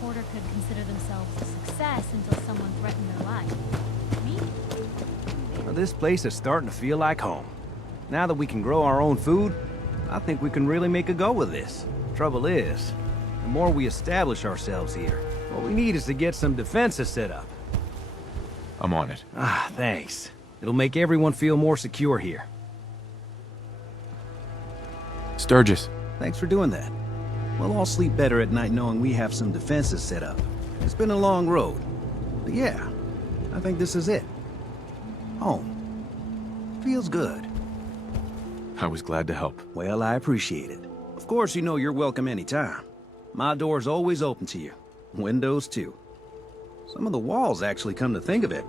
reporter could consider themselves a success until someone threatened their life. Me? Well, this place is starting to feel like home. Now that we can grow our own food, I think we can really make a go of this. Trouble is, the more we establish ourselves here, what we need is to get some defenses set up. I'm on it. Ah, thanks. It'll make everyone feel more secure here. Sturgis. Thanks for doing that. We'll all sleep better at night knowing we have some defenses set up. It's been a long road. But yeah, I think this is it. Home. Feels good. I was glad to help. Well, I appreciate it. Of course, you know you're welcome anytime. My door's always open to you. Windows, too. Some of the walls, actually, come to think of it.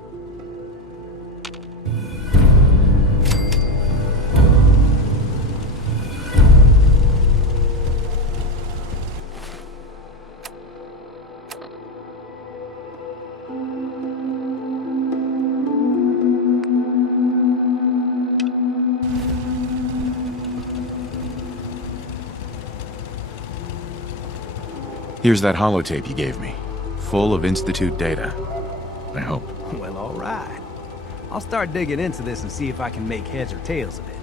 Here's that holotape you gave me. Full of Institute data. I hope. Well, all right. I'll start digging into this and see if I can make heads or tails of it.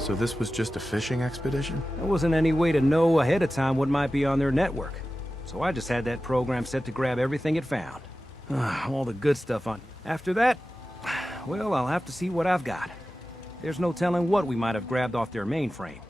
So this was just a fishing expedition? There wasn't any way to know ahead of time what might be on their network. So I just had that program set to grab everything it found. All the good stuff on. After that, well, I'll have to see what I've got. There's no telling what we might have grabbed off their mainframe.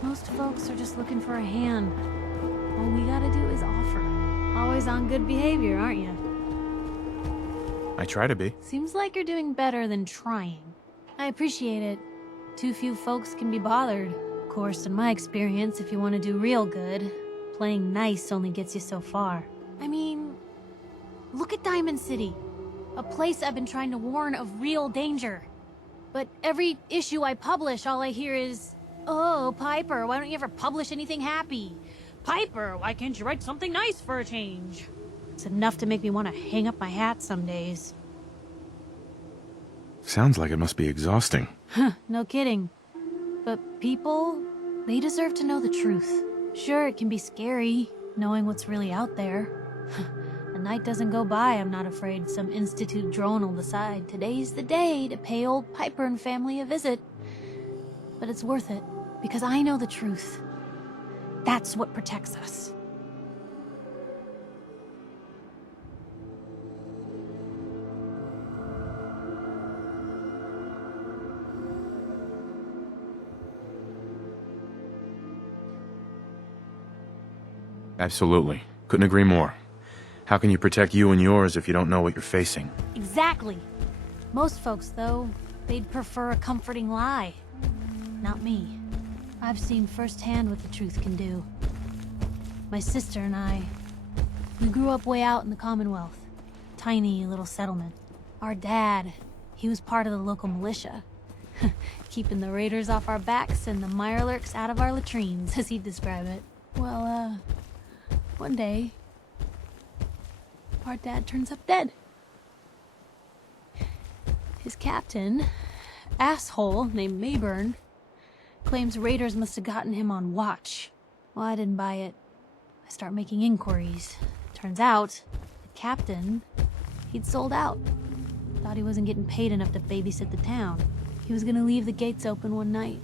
Most folks are just looking for a hand. All we gotta do is offer. Always on good behavior, aren't you? I try to be. Seems like you're doing better than trying. I appreciate it. Too few folks can be bothered. Of course, in my experience, if you want to do real good, playing nice only gets you so far. I mean, look at Diamond City. A place I've been trying to warn of real danger. But every issue I publish, all I hear is, "Oh, Piper, why don't you ever publish anything happy? Piper, why can't you write something nice for a change?" It's enough to make me want to hang up my hat some days. Sounds like it must be exhausting. Huh, no kidding. But people, they deserve to know the truth. Sure, it can be scary, knowing what's really out there. A night doesn't go by, I'm not afraid some Institute drone will decide today's the day to pay old Piper and family a visit. But it's worth it, because I know the truth. That's what protects us. Absolutely. Couldn't agree more. How can you protect you and yours if you don't know what you're facing? Exactly. Most folks, though, they'd prefer a comforting lie. Not me. I've seen firsthand what the truth can do. My sister and I, we grew up way out in the Commonwealth. Tiny little settlement. Our dad, he was part of the local militia. Keeping the raiders off our backs and the mirelurks out of our latrines, as he'd describe it. Well, one day, our dad turns up dead. His captain, asshole named Mayburn, claims raiders must have gotten him on watch. Well, I didn't buy it. I start making inquiries. Turns out, the captain, he'd sold out. Thought he wasn't getting paid enough to babysit the town. He was gonna leave the gates open one night.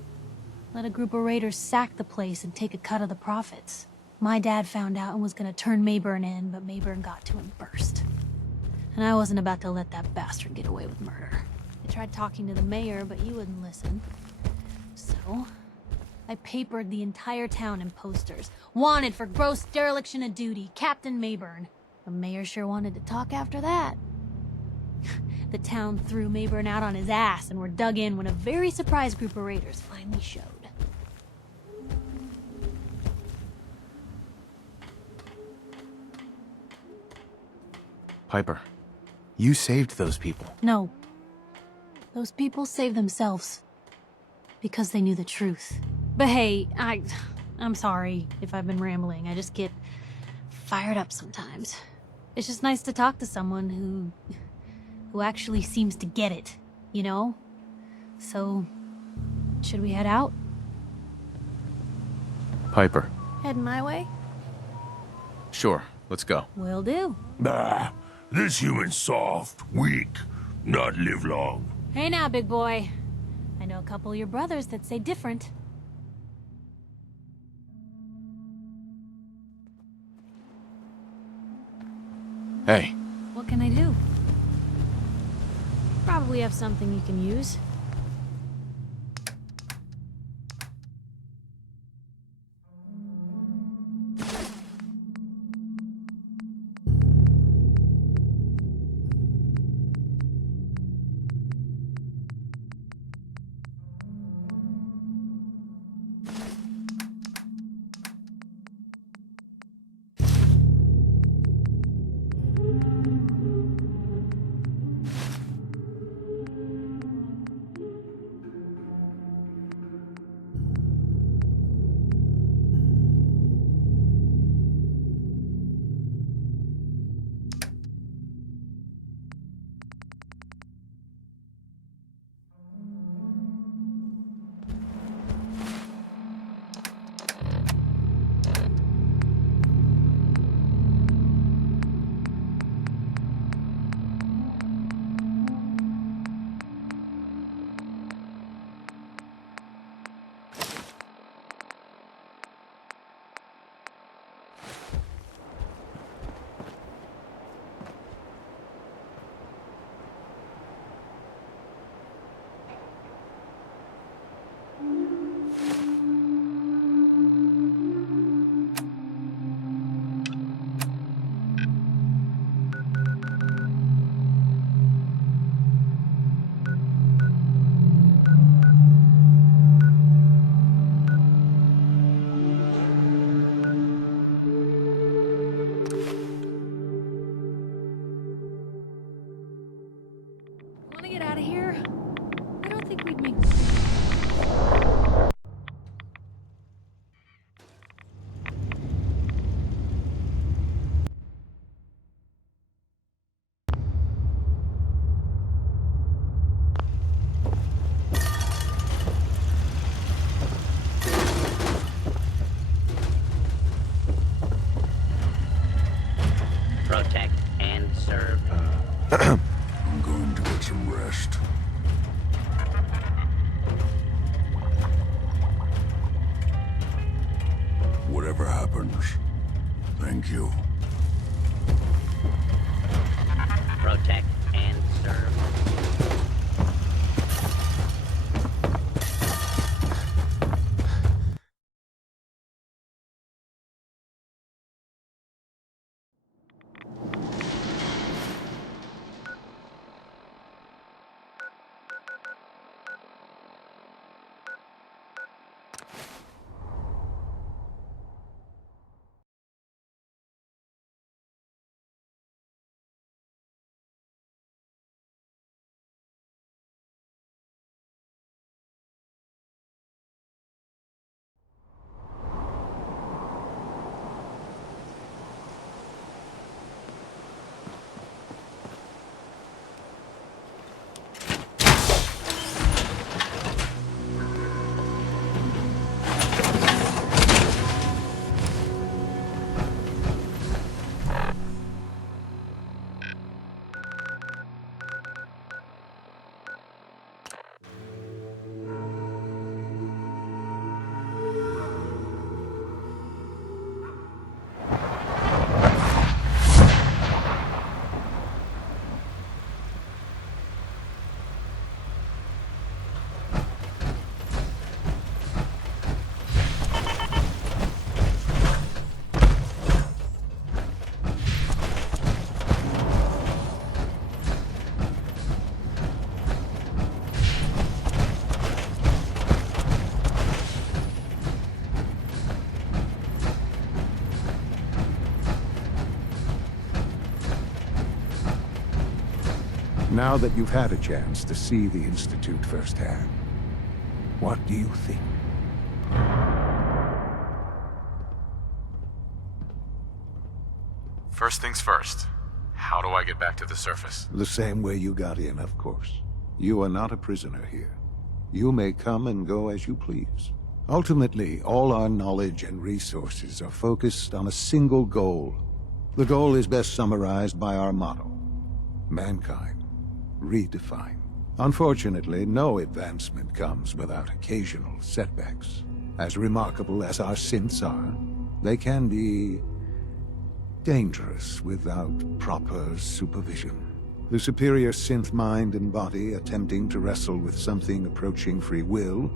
Let a group of raiders sack the place and take a cut of the profits. My dad found out and was gonna turn Mayburn in, but Mayburn got to him first. And I wasn't about to let that bastard get away with murder. I tried talking to the mayor, but he wouldn't listen. So, I papered the entire town in posters. Wanted for gross dereliction of duty, Captain Mayburn. The mayor sure wanted to talk after that. The town threw Mayburn out on his ass and were dug in when a very surprised group of raiders finally showed. Piper, you saved those people. No. Those people saved themselves. Because they knew the truth. But hey, I'm sorry if I've been rambling. I just get fired up sometimes. It's just nice to talk to someone who actually seems to get it, you know? So, should we head out? Piper. Heading my way? Sure, let's go. Will do. Bah, this human's soft, weak, not live long. Hey now, big boy. I know a couple of your brothers that say different. Hey, What can I do? Probably have something you can use. Want to get out of here? I don't think we'd make... Protect and serve. I'm going to get some rest. Whatever happens, thank you. Protect and serve. Now that you've had a chance to see the Institute firsthand, what do you think? First things first. How do I get back to the surface? The same way you got in, of course. You are not a prisoner here. You may come and go as you please. Ultimately, all our knowledge and resources are focused on a single goal. The goal is best summarized by our motto: mankind, redefined. Unfortunately, no advancement comes without occasional setbacks. As remarkable as our synths are, they can be dangerous without proper supervision. The superior synth mind and body attempting to wrestle with something approaching free will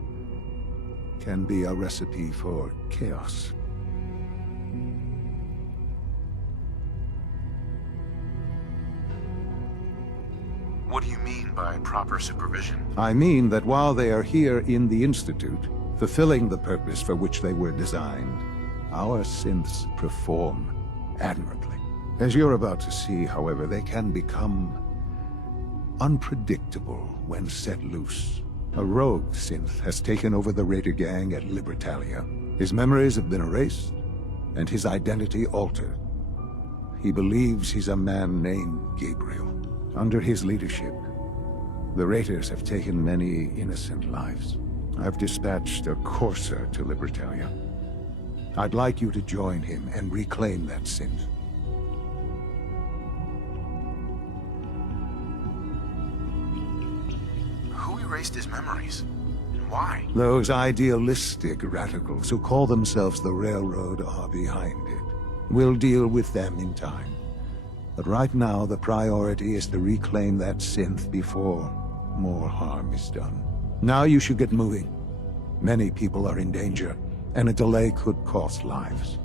can be a recipe for chaos. What do you mean by proper supervision? I mean that while they are here in the Institute, fulfilling the purpose for which they were designed, our synths perform admirably. As you're about to see, however, they can become unpredictable when set loose. A rogue synth has taken over the Raider gang at Libertalia. His memories have been erased, and his identity altered. He believes he's a man named Gabriel. Under his leadership, the Raiders have taken many innocent lives. I've dispatched a courser to Libertalia. I'd like you to join him and reclaim that synth. Who erased his memories? And why? Those idealistic radicals who call themselves the Railroad are behind it. We'll deal with them in time. But right now, the priority is to reclaim that synth before more harm is done. Now you should get moving. Many people are in danger, and a delay could cost lives.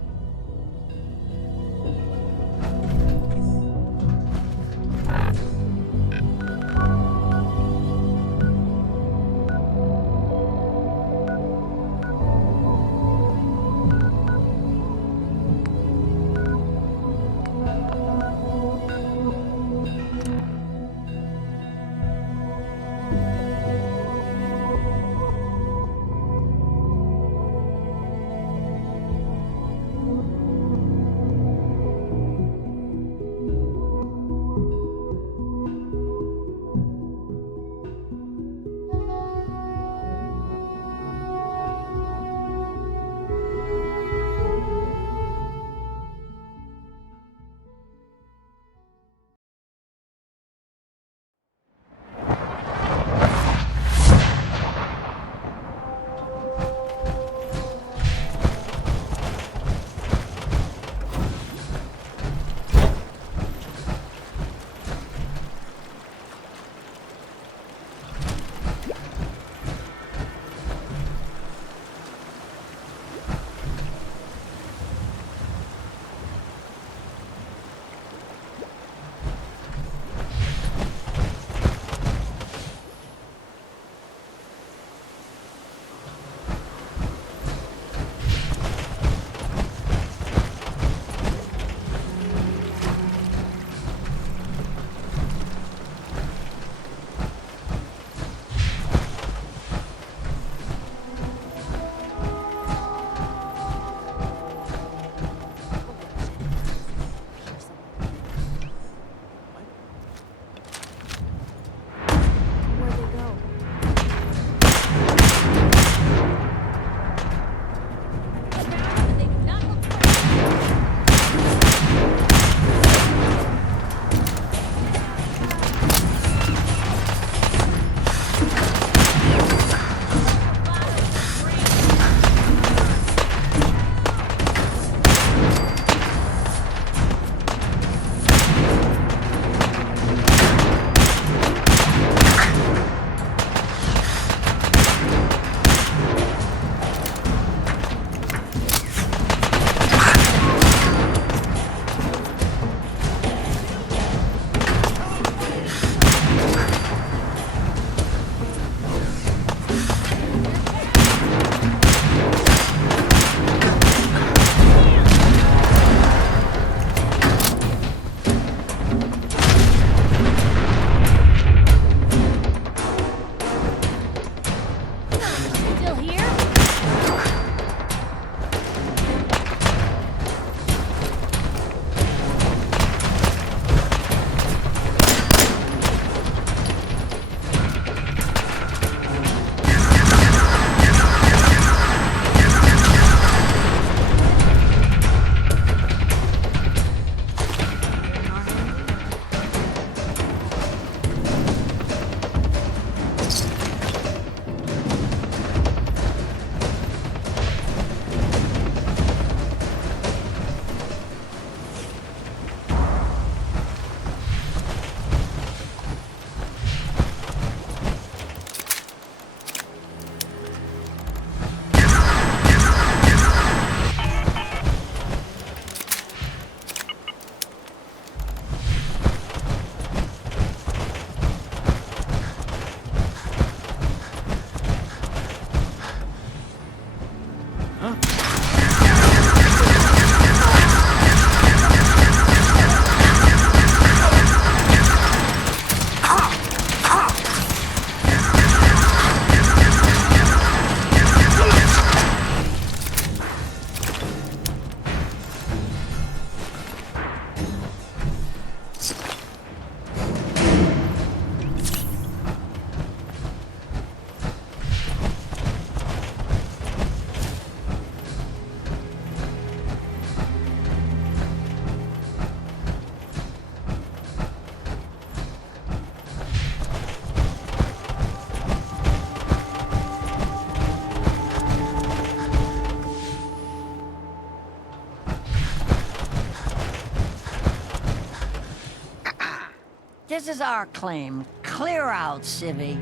This is our claim. Clear out, civvy.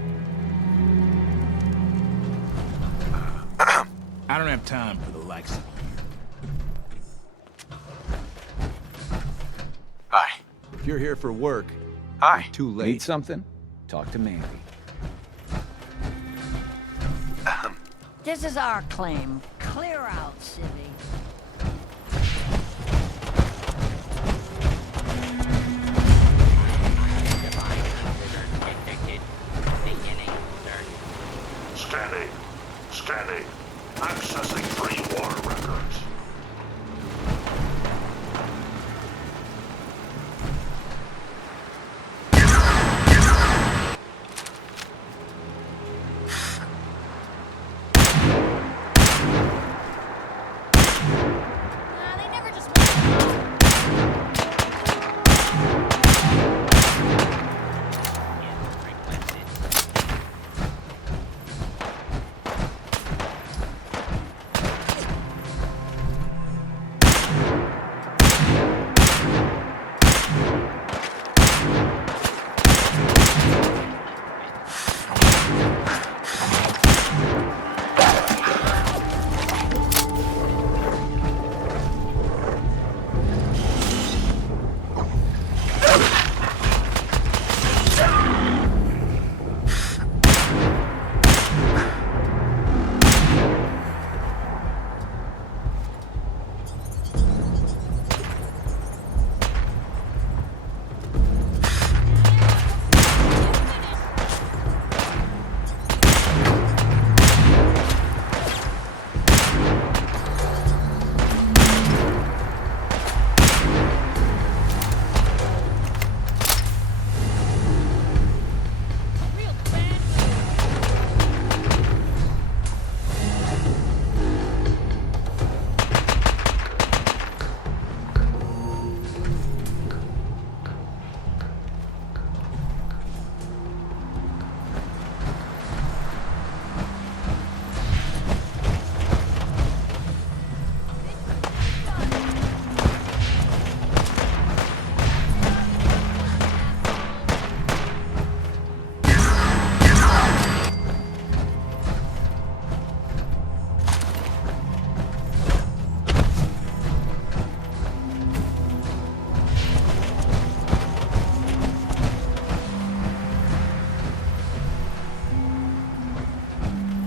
I don't have time for the likes of you. Hi. If you're here for work, Hi. too late. Need something? Talk to Mandy. This is our claim. Clear out, civvy. Detected. Beginning search. Scanning. Accessing pre-war records. Nah, they never just Is requested. real bad.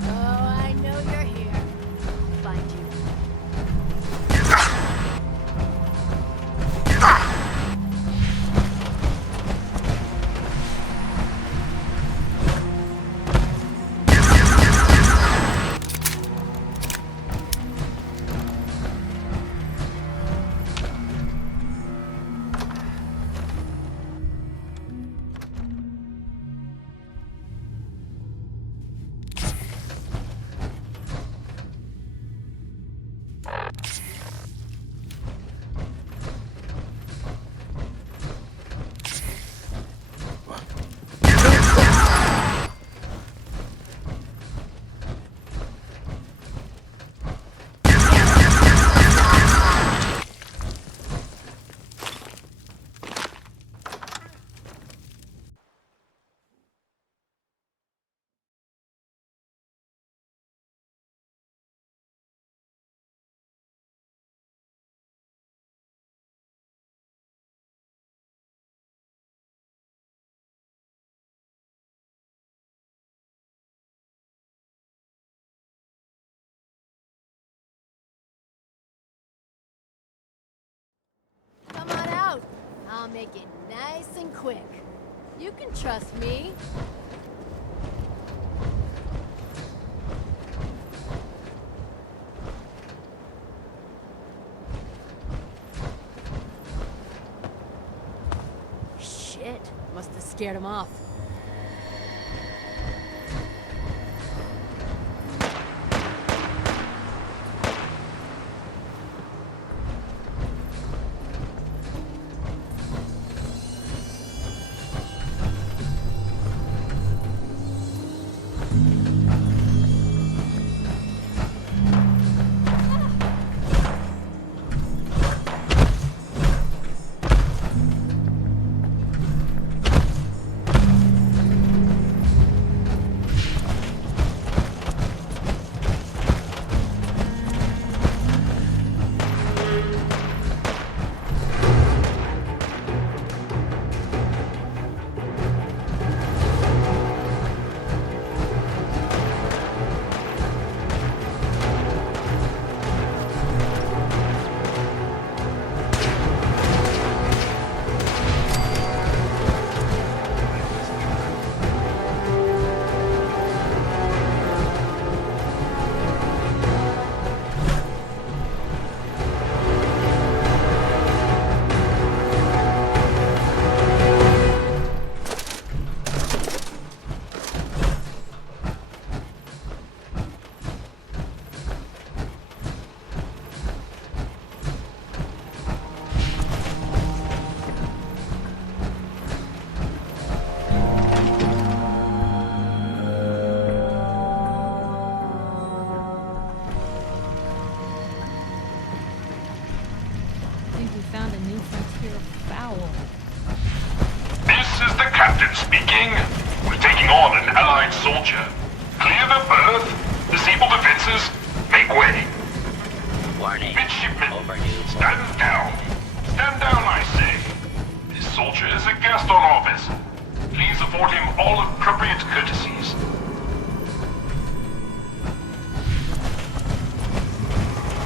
Oh, I know you're here. I'll find you. Come on out. I'll make it nice and quick. You can trust me. Shit. Must have scared him off. found a new frontier foul. This is the captain speaking. We're taking on an allied soldier. Clear the berth. Disable defenses. Make way. Warning. Midshipman, Overdue. stand down. Stand down, I say. This soldier is a guest on our vessel. Please afford him all appropriate courtesies.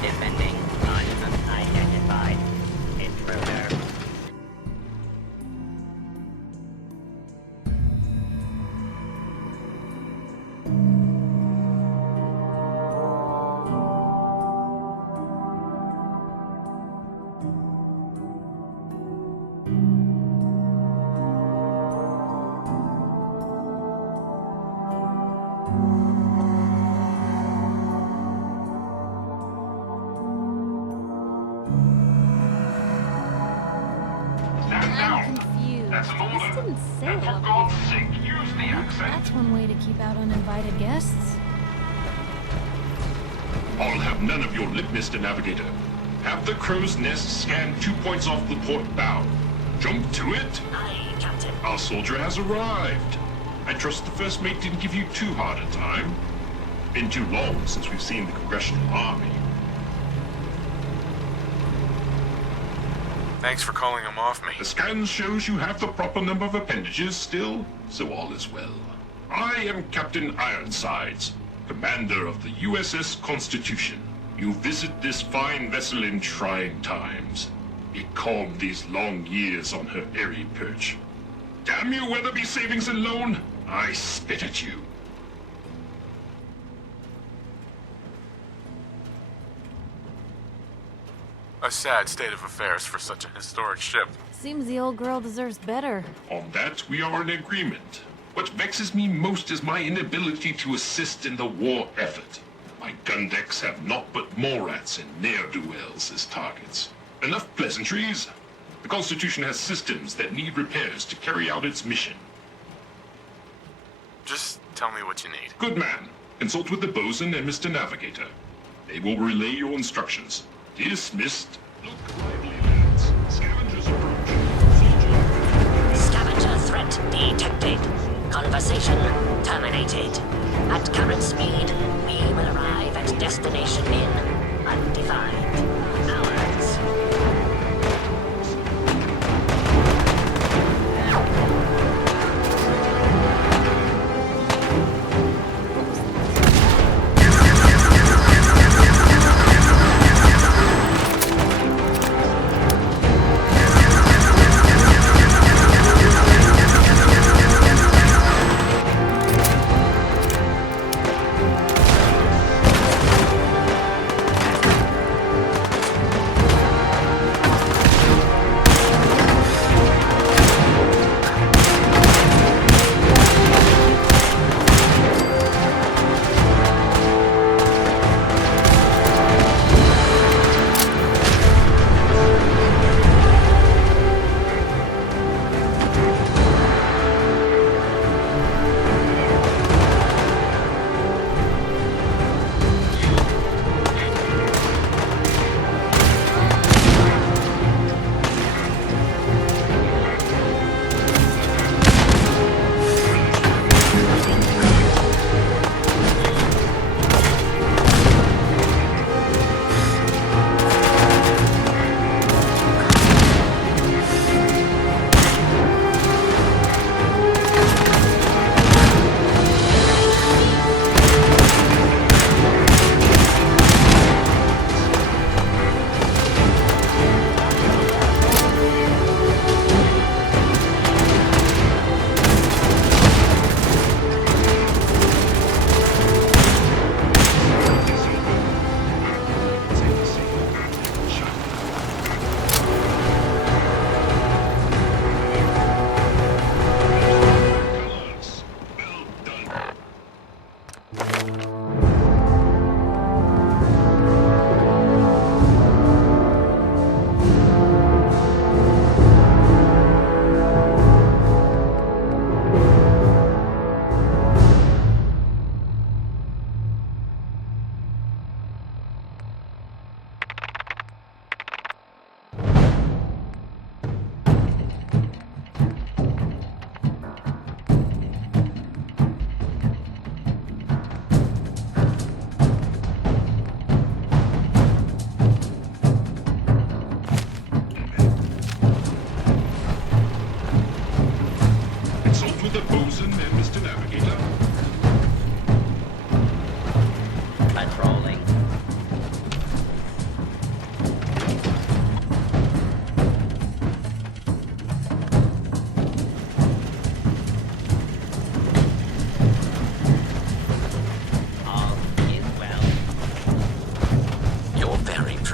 Defending on unidentified intruder. Stand down. I'm confused. That's an This order. didn't say And for elevator. God's sake, use the accent. That's one way to keep out uninvited guests. I'll have none of your lip, Mr. Navigator. Have the crow's nest scan 2 points off the port bow. Jump to it. Aye, Captain. Our soldier has arrived. I trust the first mate didn't give you too hard a time. Been too long since we've seen the Congressional Army. Thanks for calling him off me. The scan shows you have the proper number of appendages still, so all is well. I am Captain Ironsides, commander of the USS Constitution. You visit this fine vessel in trying times. Be calm these long years on her airy perch. Damn you, Weatherby Savings and Loan! I spit at you. A sad state of affairs for such a historic ship. Seems the old girl deserves better. On that, we are in agreement. What vexes me most is my inability to assist in the war effort. My gun decks have naught but Morats and ne'er-do-wells as targets. Enough pleasantries. The Constitution has systems that need repairs to carry out its mission. Just tell me what you need. Good man. Consult with the bosun and Mr. Navigator. They will relay your instructions. Dismissed. Look lively, lads. Scavengers approach. Scavenger threat detected. Conversation terminated. At current speed, we will arrive at destination in undefined hours.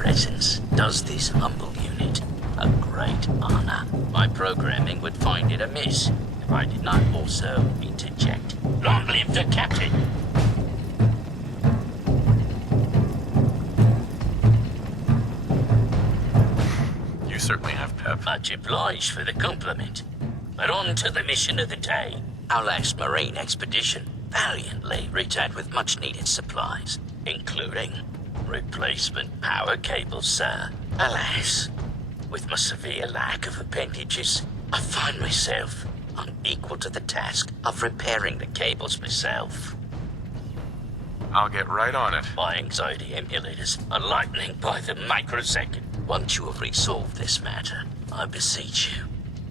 presence does this humble unit a great honor. My programming would find it amiss if I did not also interject. Long live the captain! You certainly have pep. Much obliged for the compliment. But on to the mission of the day. Our last marine expedition valiantly returned with much-needed supplies, including replacement power cables, sir. Alas, with my severe lack of appendages, I find myself unequal to the task of repairing the cables myself. I'll get right on it. My anxiety emulators are lightning by the microsecond. Once you have resolved this matter, I beseech you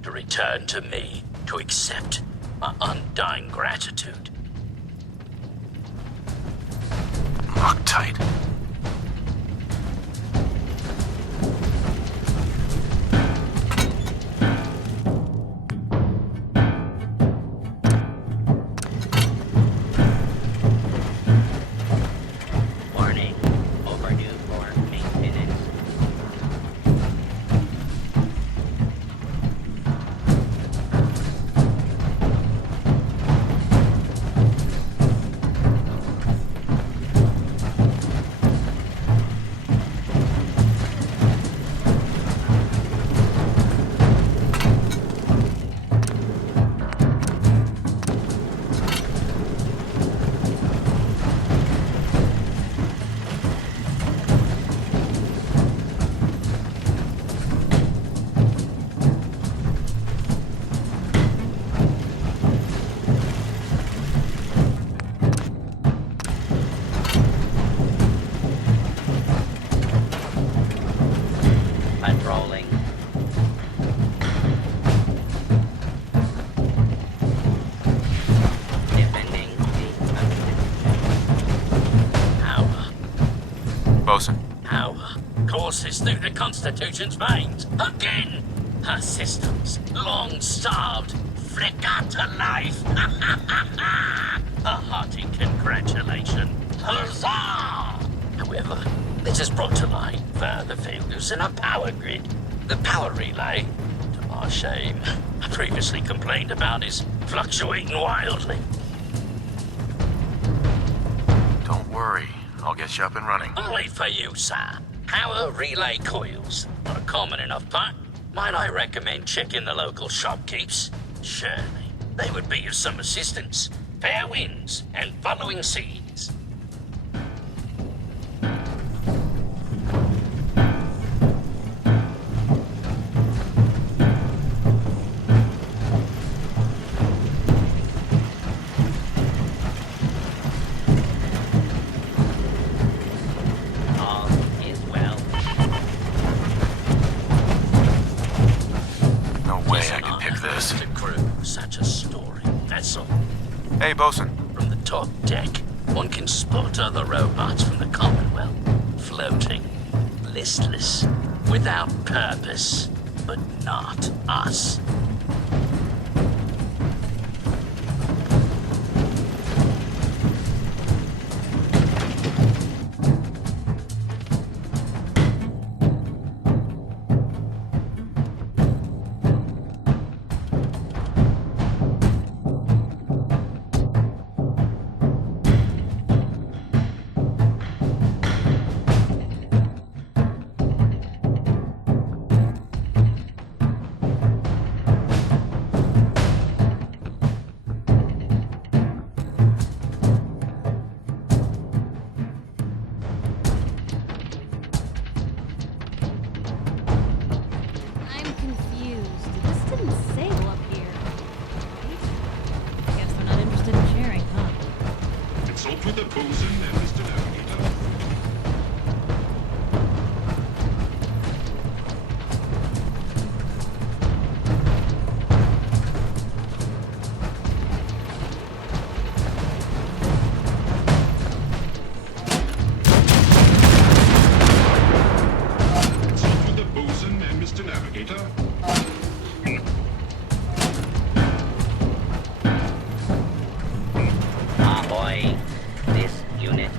to return to me to accept my undying gratitude. Lock tight. Warning, overdue for maintenance. Unrolling. Defending the power. Bosun. Power courses through the Constitution's veins. Again! Her systems, long starved, flicker to life. A hearty congratulations. Huzzah! However, this has brought to light further failures in our power grid. The power relay, to our shame, I previously complained about, is fluctuating wildly. Don't worry. I'll get you up and running. Only for you, sir. Power relay coils. Not a common enough part. Might I recommend checking the local shopkeepers? Surely, they would be of some assistance. Fair winds and following seas. All is well. No way I can pick this. To crew such a storied vessel. Hey, Bosun. From the top deck, one can spot other robots from the Commonwealth, floating, listless, without purpose, but not us. I'm confused. This didn't sail up here. Guess they're not interested in sharing, huh? Consult with the bosun and Mr. Navigator. Consult with the bosun and Mr. Navigator. Ahoy! This unit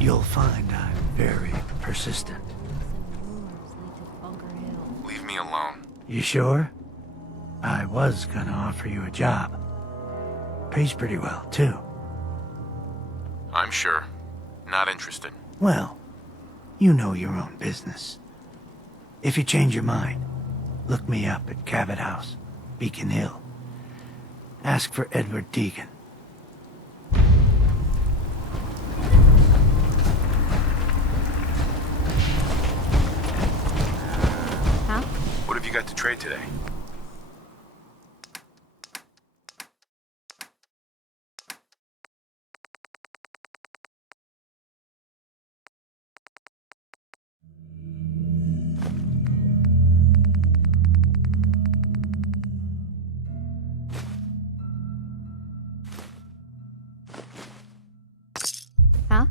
You'll find I'm very persistent. Leave me alone. You sure? I was gonna offer you a job. Pays pretty well, too. I'm sure. Not interested. Well, you know your own business. If you change your mind, look me up at Cabot House, Beacon Hill. Ask for Edward Deegan. Huh? What have you got to trade today? Huh?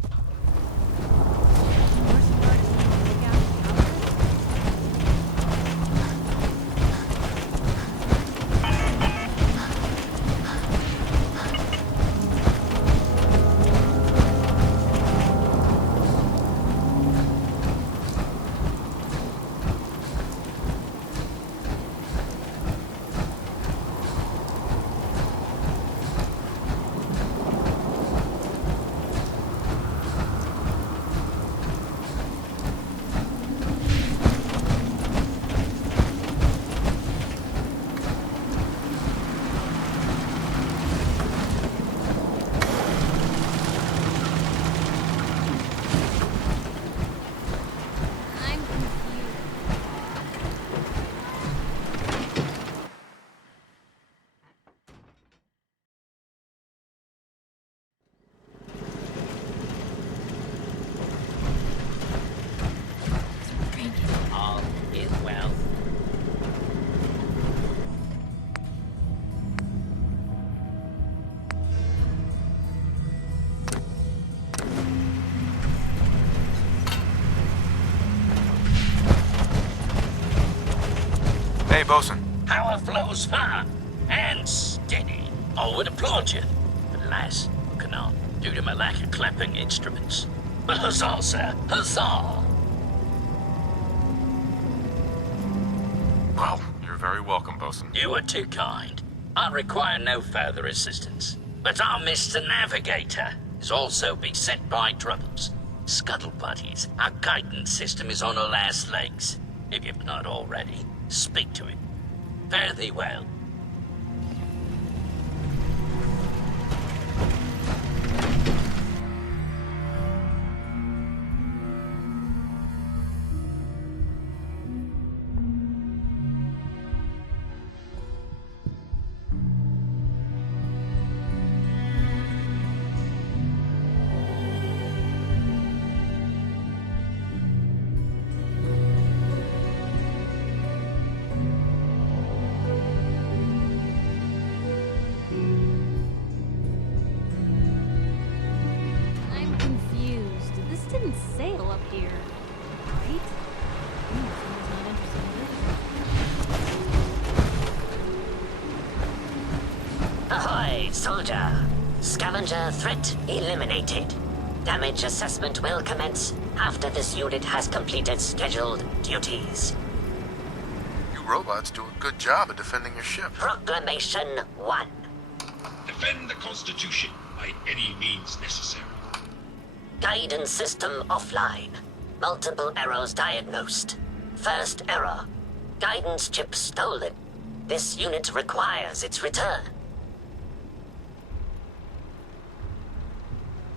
All is well. Hey, bosun. Power flows far and steady. I would applaud you, but alas, cannot, due to my lack of clapping instruments. But huzzah, sir, huzzah! Well, you're very welcome, bosun. You are too kind. I require no further assistance. But our Mr. Navigator is also beset by troubles. Scuttle buddies, our guidance system is on her last legs. If you've not already, speak to him. Fare thee well. I'm confused. This didn't sail up here, right? Someone's not interested in this. Ahoy, soldier! Scavenger threat eliminated. Damage assessment will commence after this unit has completed scheduled duties. You robots do a good job of defending your ship. Proclamation 1. Defend the Constitution by any means necessary. Guidance system offline. Multiple errors diagnosed. First error. Guidance chip stolen. This unit requires its return.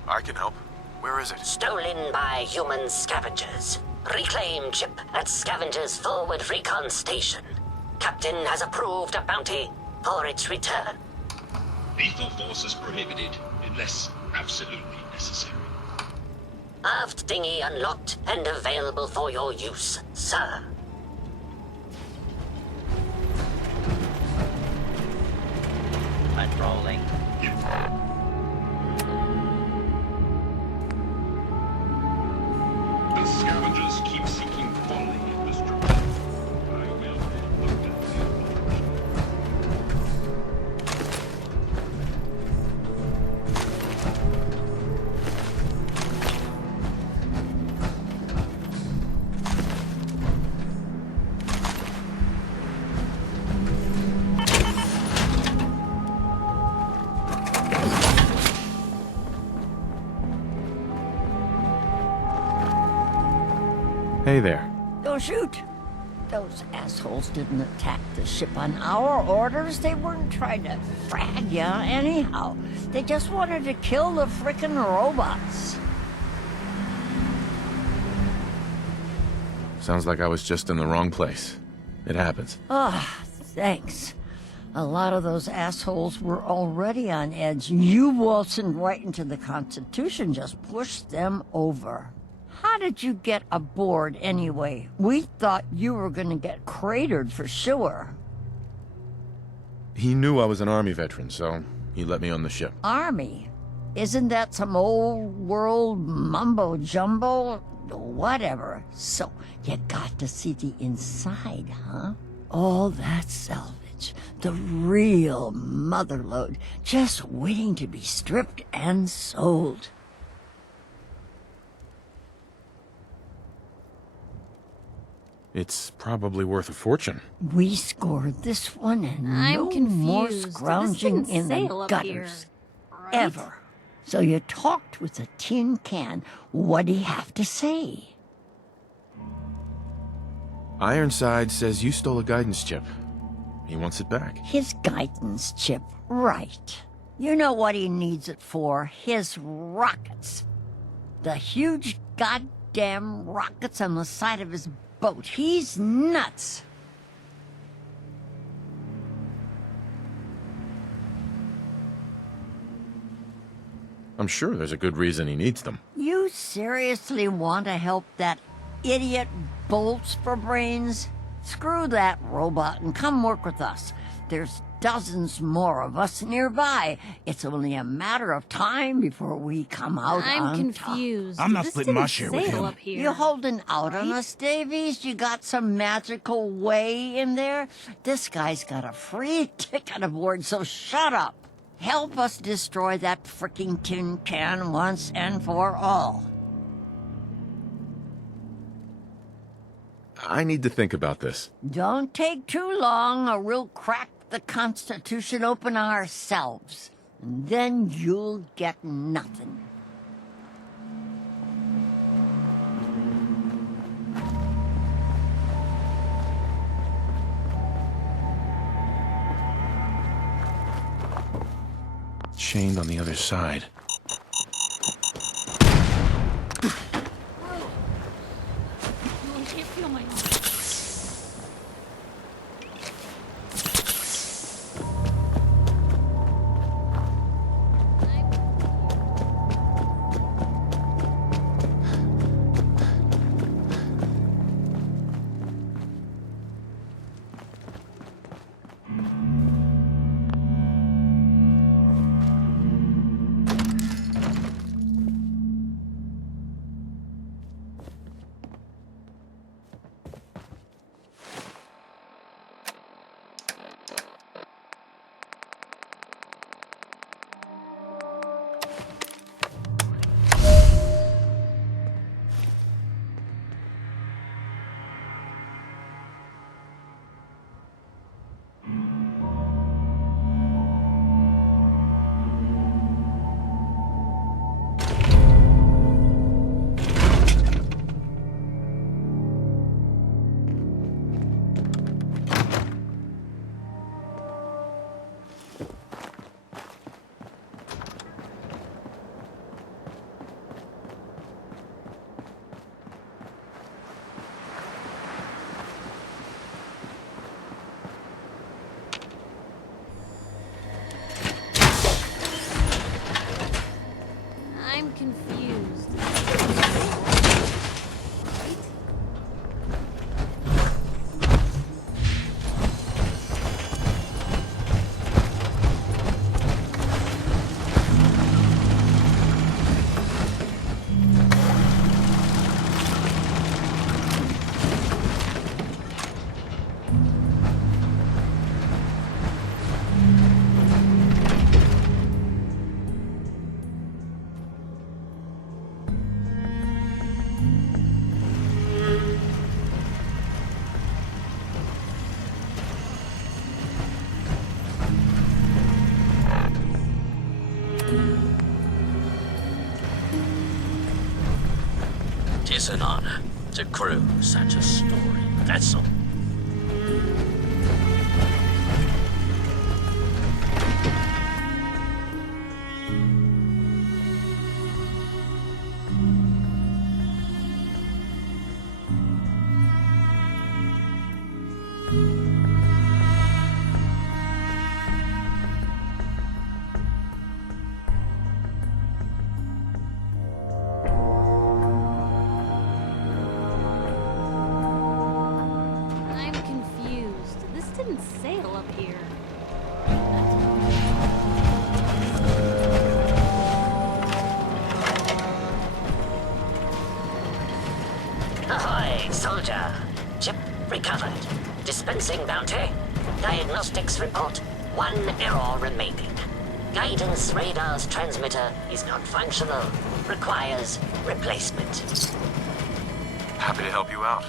I can help. Where is it? Stolen by human scavengers. Reclaim chip at Scavengers Forward Recon Station. Captain has approved a bounty for its return. Lethal force is prohibited unless absolutely necessary. Aft dinghy unlocked and available for your use, sir. Patrolling. The scavengers keep seeking folly and destruction. I will look at the Hey there. Don't shoot. Those assholes didn't attack the ship on our orders. They weren't trying to frag ya anyhow. They just wanted to kill the frickin' robots. Sounds like I was just in the wrong place. It happens. Thanks. A lot of those assholes were already on edge. You waltzing right into the Constitution just pushed them over. How did you get aboard anyway? We thought you were gonna get cratered for sure. He knew I was an Army veteran, so he let me on the ship. Army? Isn't that some old world mumbo-jumbo? Whatever. So, you got to see the inside, huh? All that salvage. The real motherlode. Just waiting to be stripped and sold. It's probably worth a fortune. We scored this one and I'm no confused. more This scrounging didn't in the sail up gutters. here, right? Ever. So you talked with a tin can. What'd he have to say? Ironside says you stole a guidance chip. He wants it back. His guidance chip, right. You know what he needs it for? His rockets. The huge goddamn rockets on the side of his boat. He's nuts. I'm sure there's a good reason he needs them. You seriously want to help that idiot Bolts for Brains? Screw that robot and come work with us. There's dozens more of us nearby. It's only a matter of time before we come out I'm on top. confused. I'm not This splitting my didn't share with sail him. up here. You holding out on right? us, Davies? You got some magical way in there? This guy's got a free ticket aboard, so shut up. Help us destroy that fricking tin can once and for all. I need to think about this. Don't take too long, or we'll crack the Constitution open ourselves. And then you'll get nothing. Chained on the other side. I can't feel my... I'm confused. Tis an honor. to crew such a storied vessel. I'm confused. This didn't sail up here. Ahoy, soldier. Ship recovered. Dispensing bounty. Diagnostics report. 1 error remaining. Guidance radar's transmitter is not functional. Requires replacement. Happy to help you out.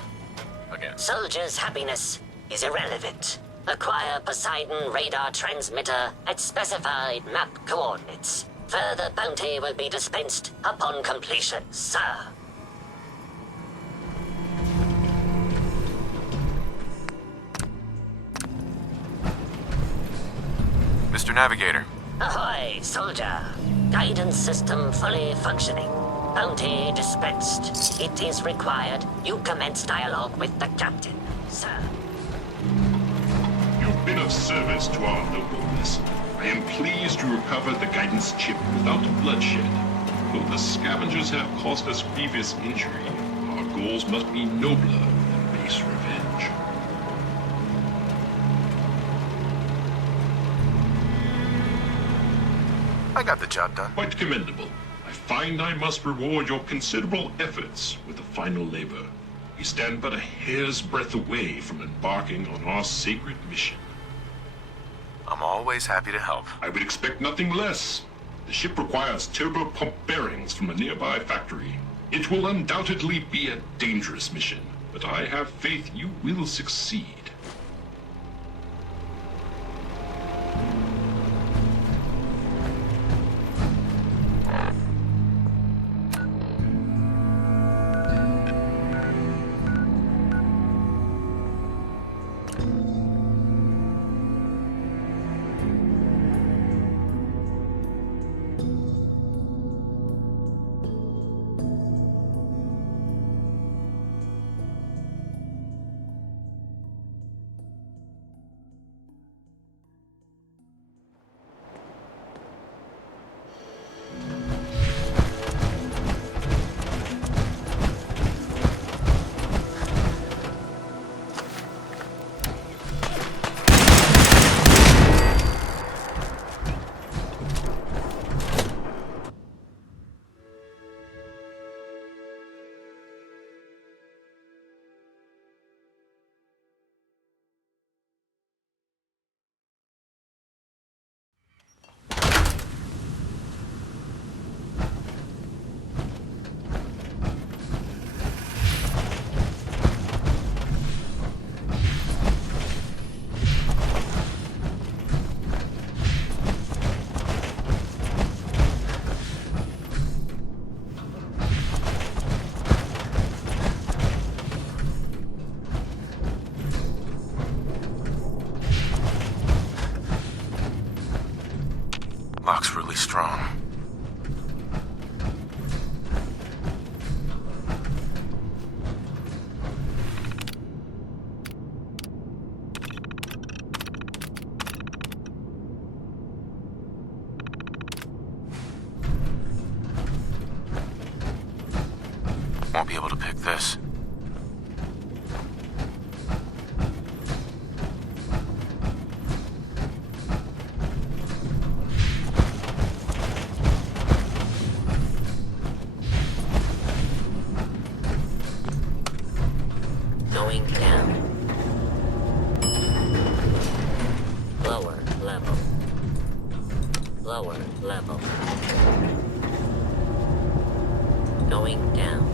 Again. Soldier's happiness is irrelevant. Acquire Poseidon radar transmitter at specified map coordinates. Further bounty will be dispensed upon completion, sir. Mr. Navigator. Ahoy, soldier. Guidance system fully functioning. Bounty dispensed. It is required you commence dialogue with the captain, sir. You've been of service to our nobleness. I am pleased you recovered the guidance chip without bloodshed. Though the scavengers have caused us grievous injury, our goals must be nobler than base revenge. I got the job done. Quite commendable. I find I must reward your considerable efforts with the final labor. We stand but a hair's breadth away from embarking on our sacred mission. I'm always happy to help. I would expect nothing less. The ship requires turbo pump bearings from a nearby factory. It will undoubtedly be a dangerous mission, but I have faith you will succeed. Lock's really strong. Won't be able to pick this. Going down. Lower level. Lower level. Going down.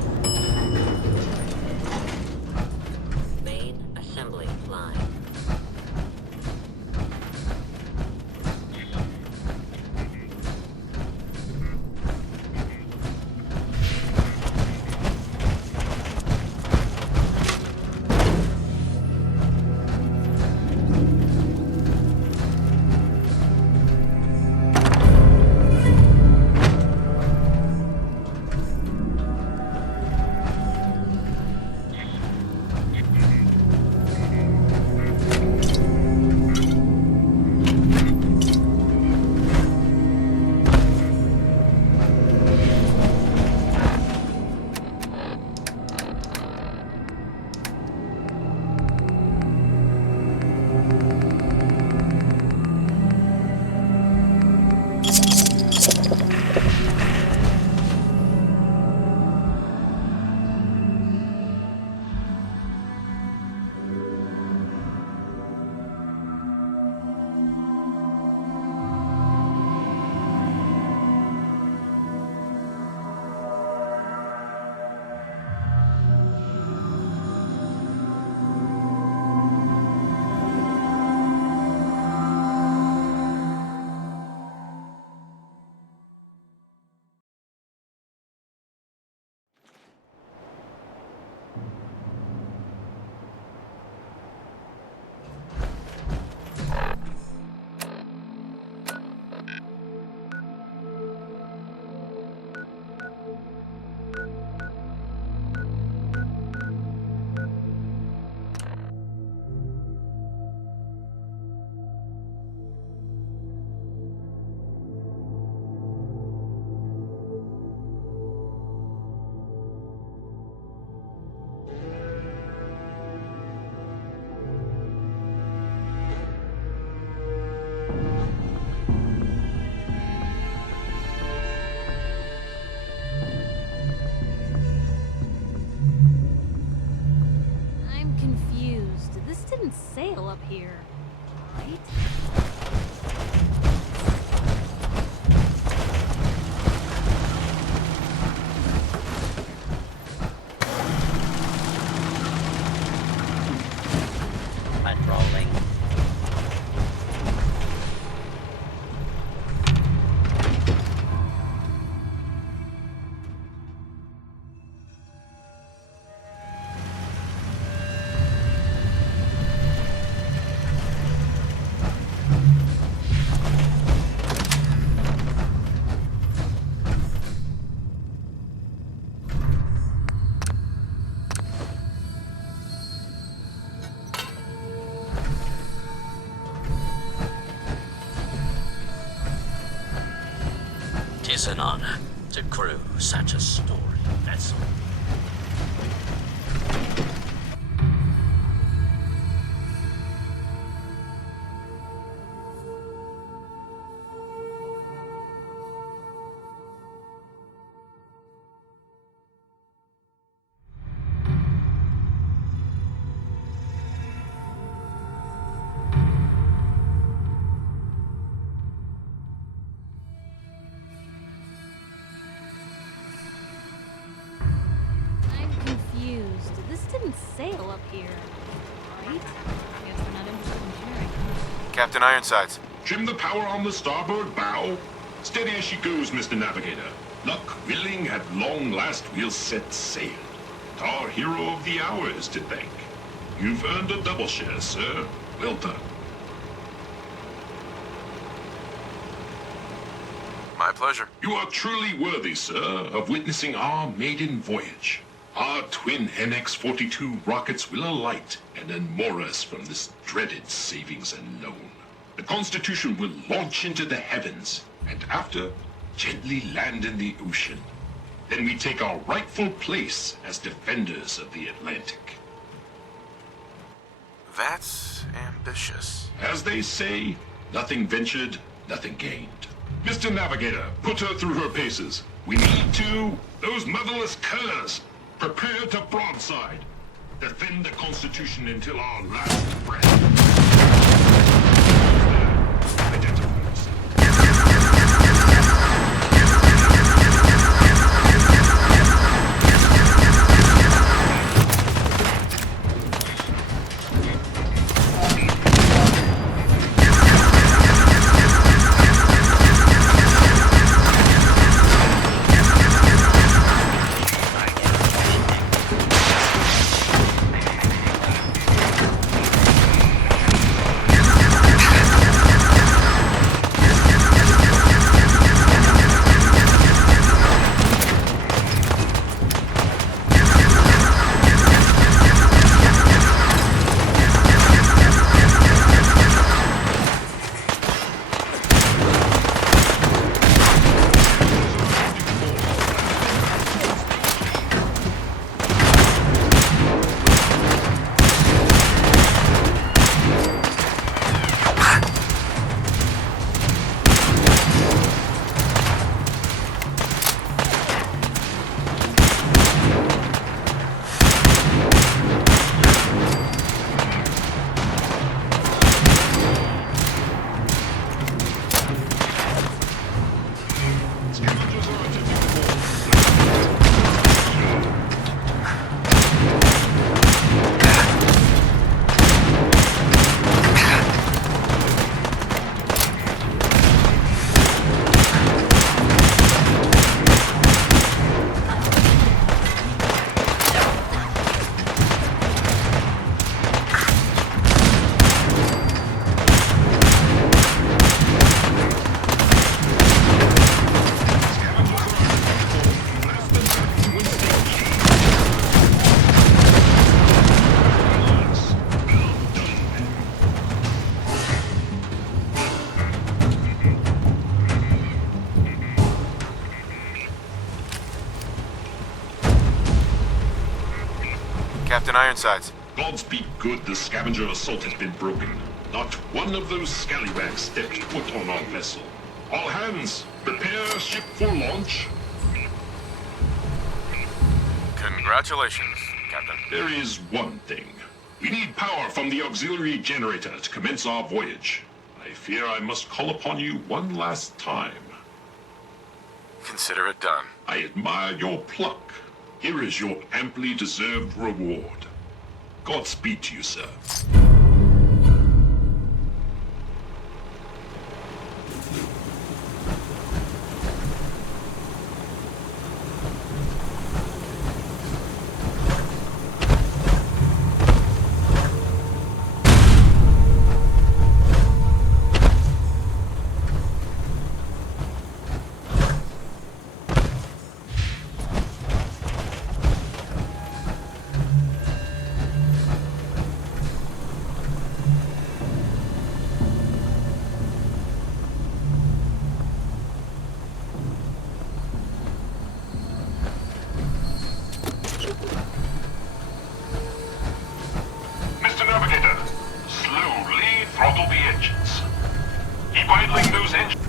I'm confused. This didn't sail up here, right? Patrolling. Tis an honor to crew such a storied vessel. I'm confused. This didn't sail up here, right? Guess we're not interested in sharing. Captain Ironsides. Trim the power on the starboard bow. Steady as she goes, Mr. Navigator. Luck willing, at long last we'll set sail. Our hero of the hour is to thank. You've earned a double share, sir. Well done. My pleasure. You are truly worthy, sir, of witnessing our maiden voyage. Our twin NX-42 rockets will alight and unmoor us from this dreaded savings and loan. The Constitution will launch into the heavens, and after, gently land in the ocean. Then we take our rightful place as defenders of the Atlantic. That's ambitious. As they say, nothing ventured, nothing gained. Mr. Navigator, put her through her paces. We need to... Those motherless curs! Prepare to broadside. Defend the Constitution until our last breath. Identify yourself. Captain Ironsides. Godspeed good the scavenger assault has been broken. Not one of those scallywags stepped foot on our vessel. All hands, prepare ship for launch. Congratulations, Captain. There is one thing. We need power from the auxiliary generator to commence our voyage. I fear I must call upon you one last time. Consider it done. I admire your pluck. Here is your amply deserved reward. Godspeed to you, sir. Mr. Navigator, slowly throttle the engines. Keep idling those engines.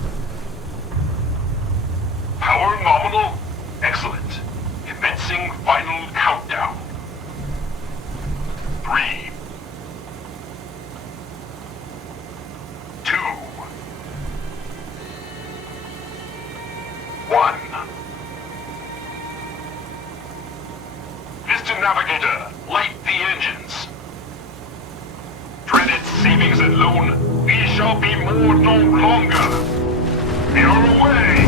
Power nominal. Excellent. Commencing final countdown. 3, 2, 1. Mr. Navigator, light the engines. Dreaded savings and loan, we shall be moored no longer. We are away.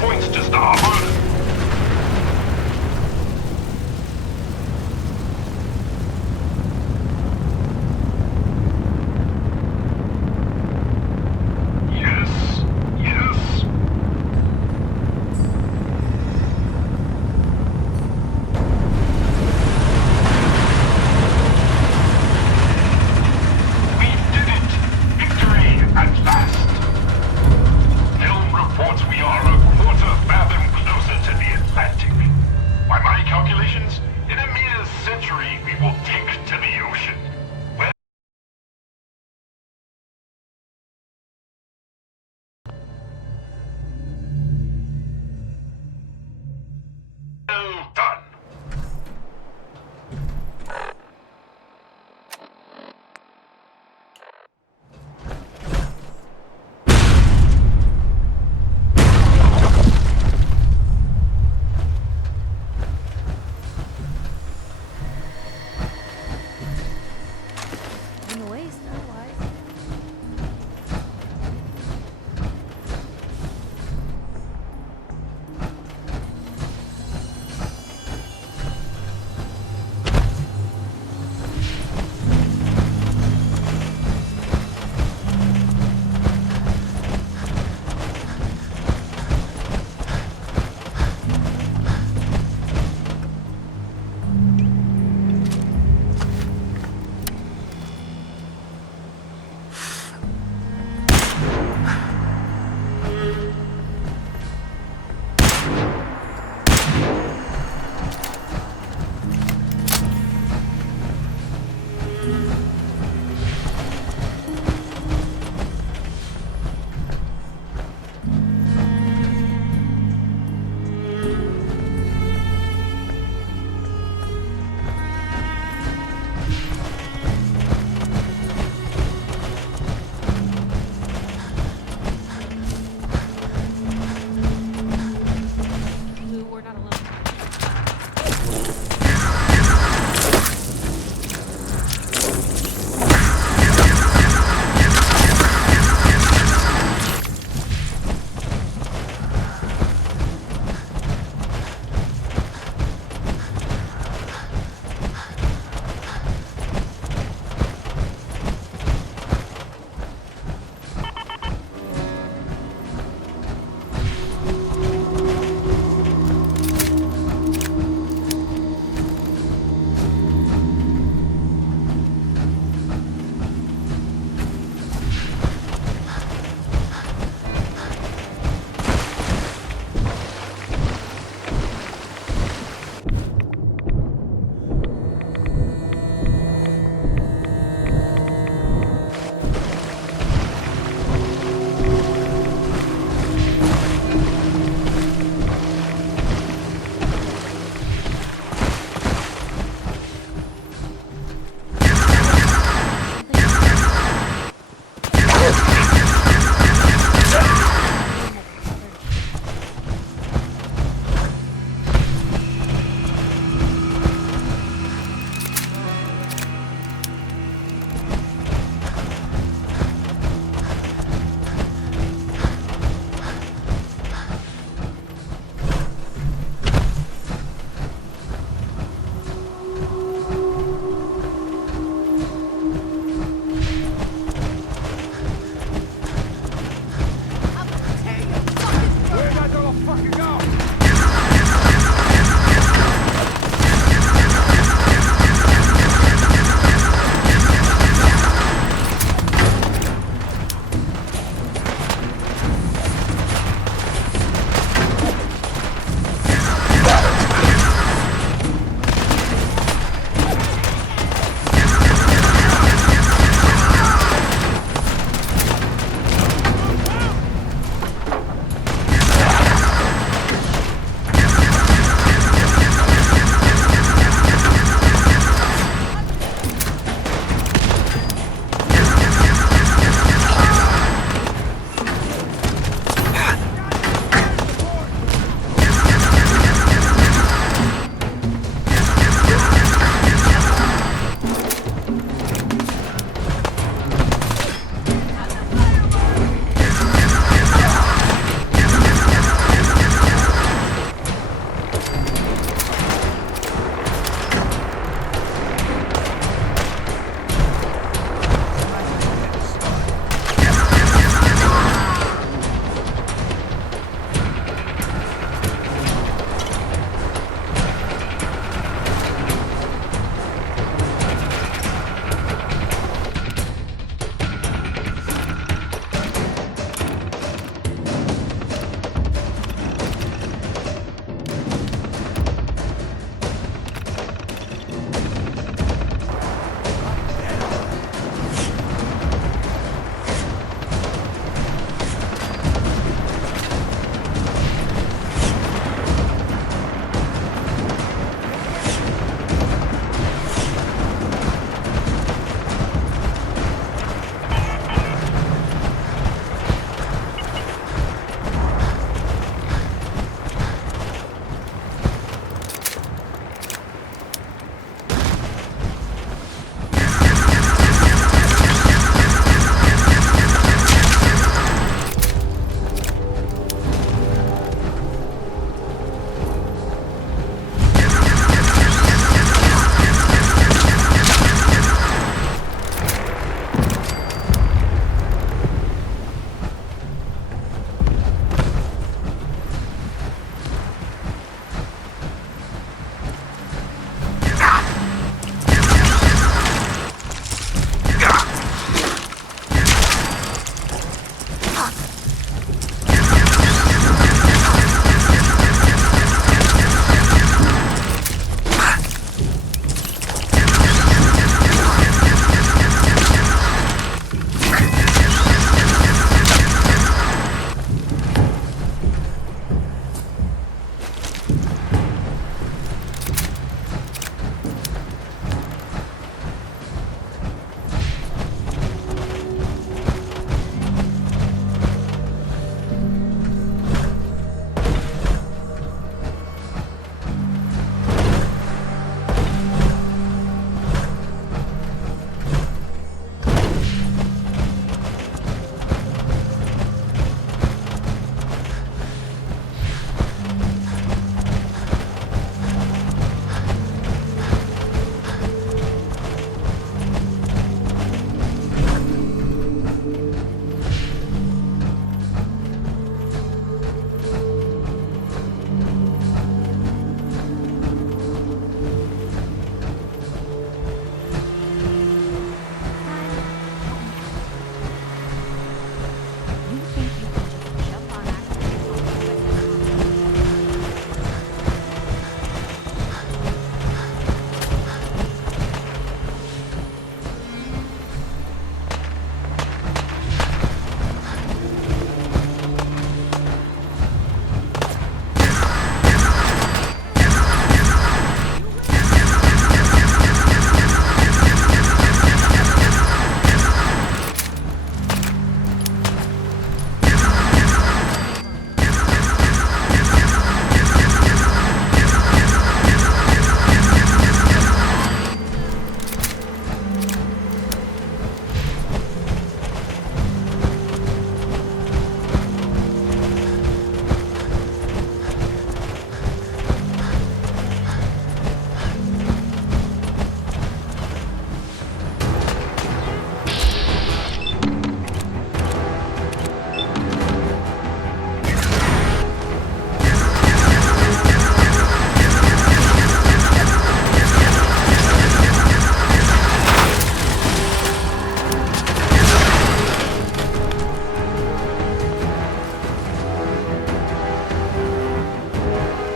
Points to starboard. Yes, yes. We did it! Victory at last! Film reports we are a quarter fathom closer to the Atlantic. By my calculations, in a mere century we will take to the ocean. Well done. In the waste, otherwise.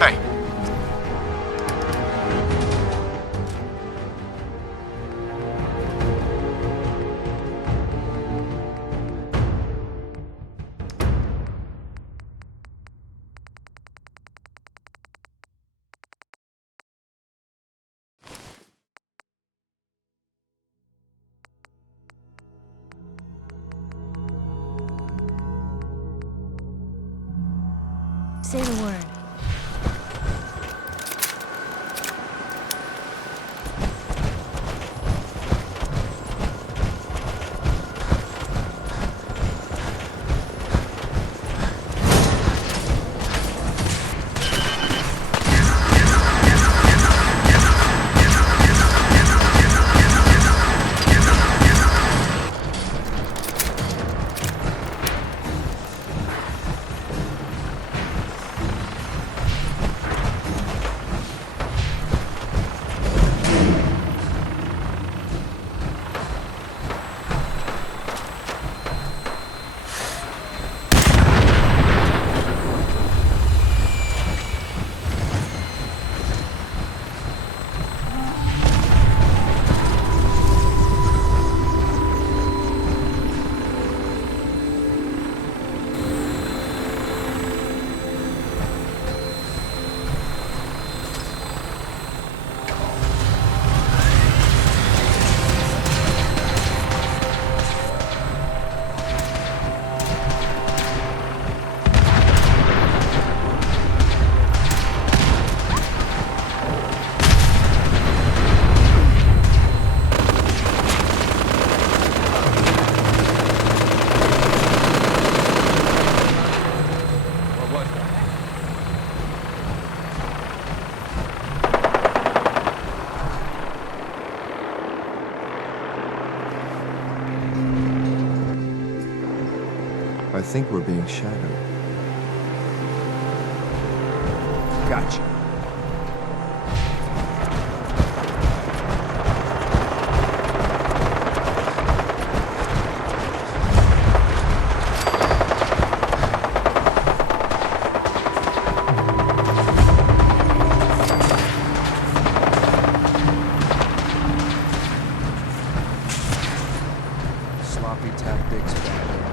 Hey. Say the word. I think we're being shadowed. Gotcha. Sloppy tactics, bad aim.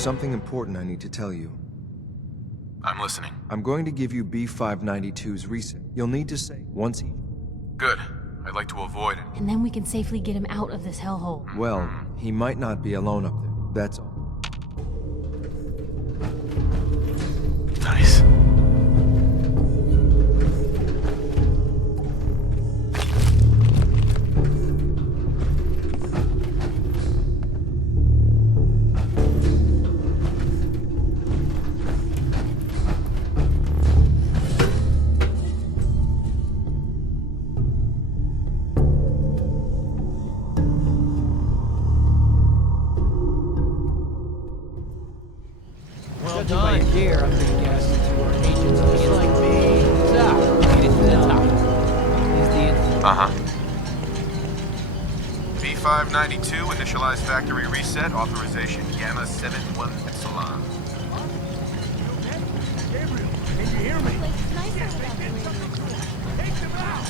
There's something important I need to tell you. I'm listening. I'm going to give you B-592's reset. You'll need to say once he... Good. I'd like to avoid it. And then we can safely get him out of this hellhole. Well, he might not be alone up there. That's all. Nice. Well done. Here, I'm gonna guess that you are agents just like me. So, made it to the top. Is the Uh-huh. B-592, initialize factory reset, authorization Gamma 71 Epsilon. Gabriel, can you hear me? Take them out!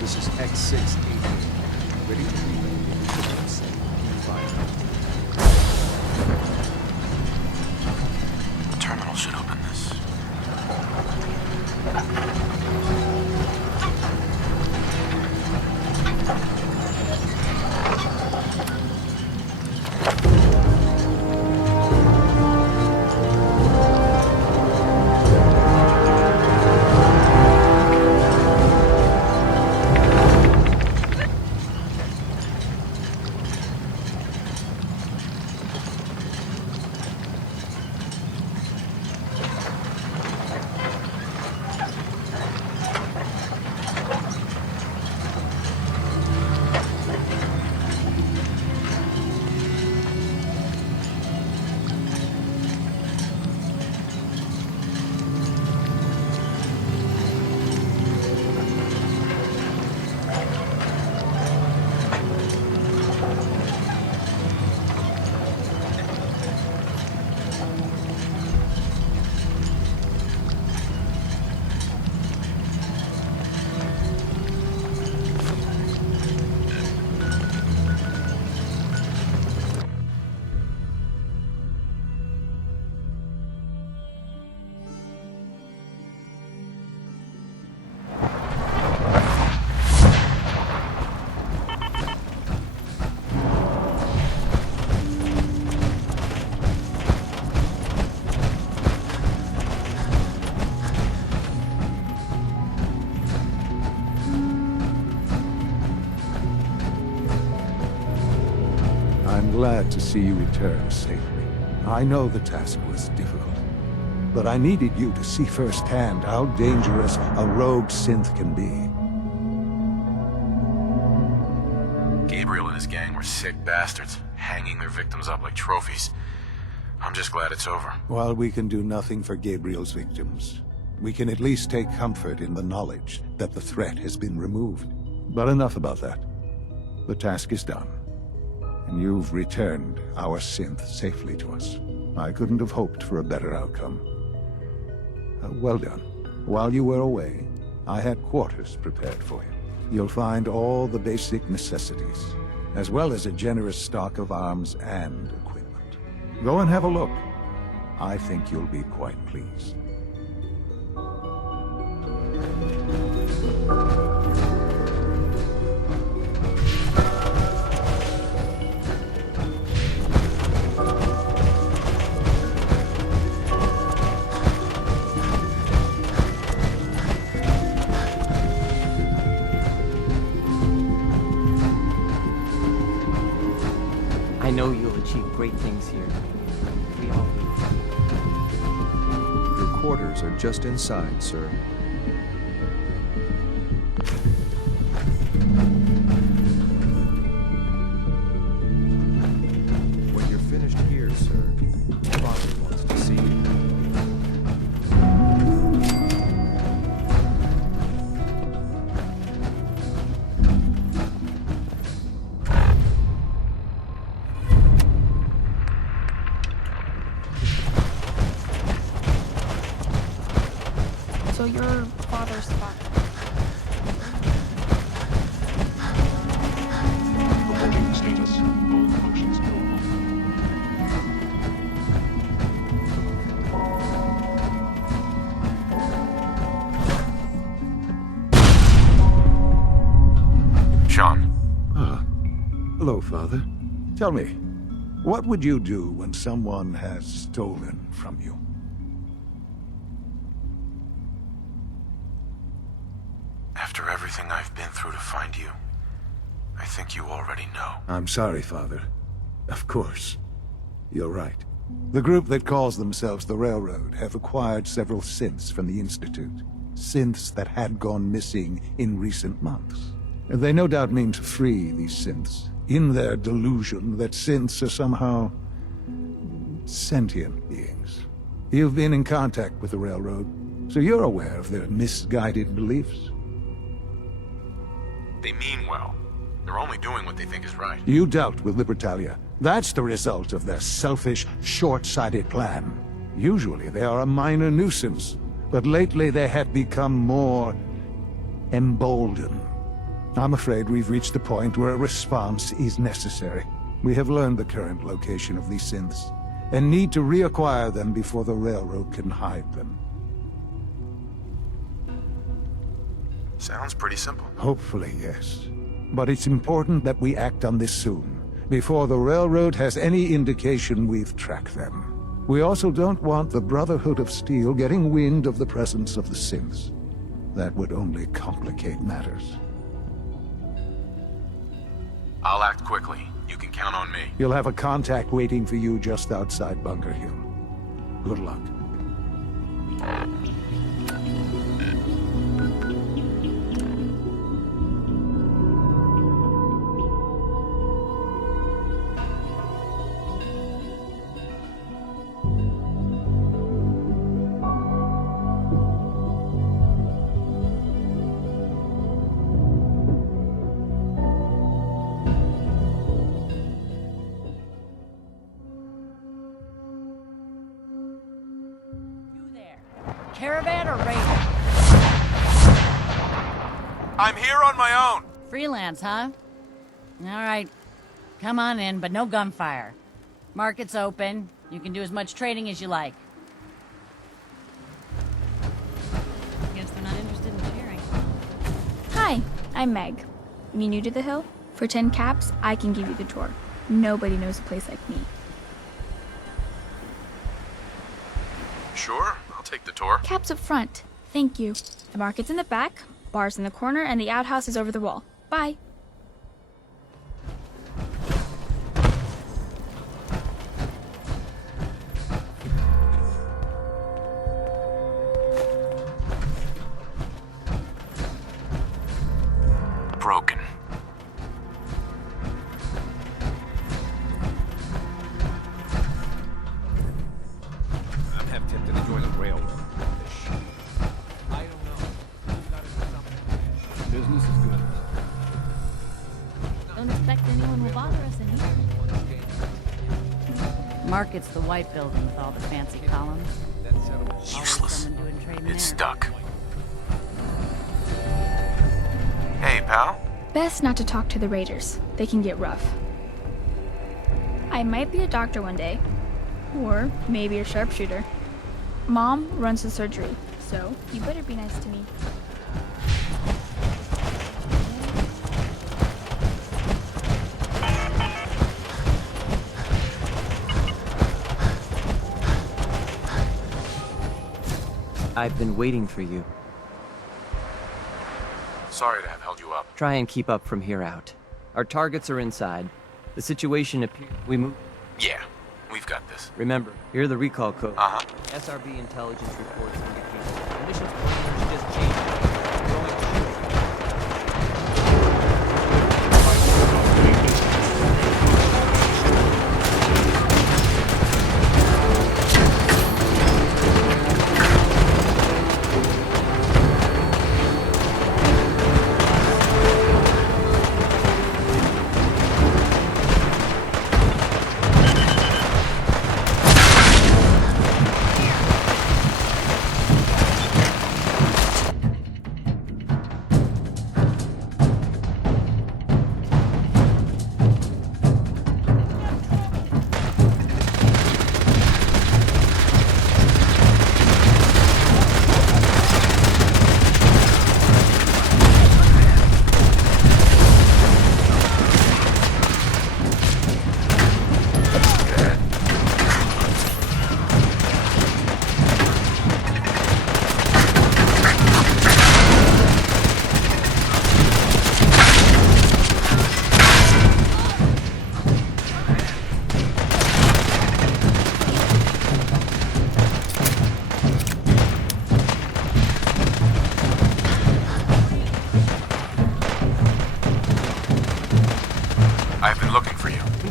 This is X688. Ready to relay. The terminal should open this. I'm glad to see you return safely. I know the task was difficult, but I needed you to see firsthand how dangerous a rogue synth can be. Gabriel and his gang were sick bastards, hanging their victims up like trophies. I'm just glad it's over. While we can do nothing for Gabriel's victims, we can at least take comfort in the knowledge that the threat has been removed. But enough about that. The task is done, and you've returned our synth safely to us. I couldn't have hoped for a better outcome. Well done. While you were away, I had quarters prepared for you. You'll find all the basic necessities, as well as a generous stock of arms and equipment. Go and have a look. I think you'll be quite pleased. I know you'll achieve great things here. We all do. Your quarters are just inside, sir. When you're finished here, sir, Father wants to see you. your father's spot. Reporting status. All functions normal. Sean. Ah. Hello, Father. Tell me, what would you do when someone has stolen from you? After everything I've been through to find you, I think you already know. I'm sorry, Father. Of course. You're right. The group that calls themselves the Railroad have acquired several synths from the Institute. Synths that had gone missing in recent months. And they no doubt mean to free these synths, in their delusion that synths are somehow sentient beings. You've been in contact with the Railroad, so you're aware of their misguided beliefs. They mean well. They're only doing what they think is right. You dealt with Libertalia. That's the result of their selfish, short-sighted plan. Usually they are a minor nuisance, but lately they have become more emboldened. I'm afraid we've reached the point where a response is necessary. We have learned the current location of these synths, and need to reacquire them before the Railroad can hide them. Sounds pretty simple. Hopefully, yes. But it's important that we act on this soon, before the Railroad has any indication we've tracked them. We also don't want the Brotherhood of Steel getting wind of the presence of the synths. That would only complicate matters. I'll act quickly. You can count on me. You'll have a contact waiting for you just outside Bunker Hill. Good luck. Caravan or raider? I'm here on my own. Freelance, huh? All right. Come on in, but no gunfire. Market's open. You can do as much trading as you like. Guess they're not interested in sharing. Hi, I'm Meg. You new to the hill? For 10 caps, I can give you the tour. Nobody knows a place like me. Sure, I'll take the tour. Caps up front. Thank you. The market's in the back, bar's in the corner, and the outhouse is over the wall. Bye. Broken. I'm half tempted to join the railroad. I don't know. You've got to do something. Business is good. Don't expect anyone will bother us in here. Market's the white building with all the fancy columns. Useless. Someone doing trading It's there. stuck. Hey, pal. Best not to talk to the raiders. They can get rough. I might be a doctor one day. Or maybe a sharpshooter. Mom runs the surgery, so you better be nice to me. I've been waiting for you. Sorry to have held you up. Try and keep up from here out. Our targets are inside. The situation appears... We move... Yeah, we've got this. Remember, here are the recall codes. Uh-huh. SRB intelligence reports indicate conditions parameters just changed. Going to...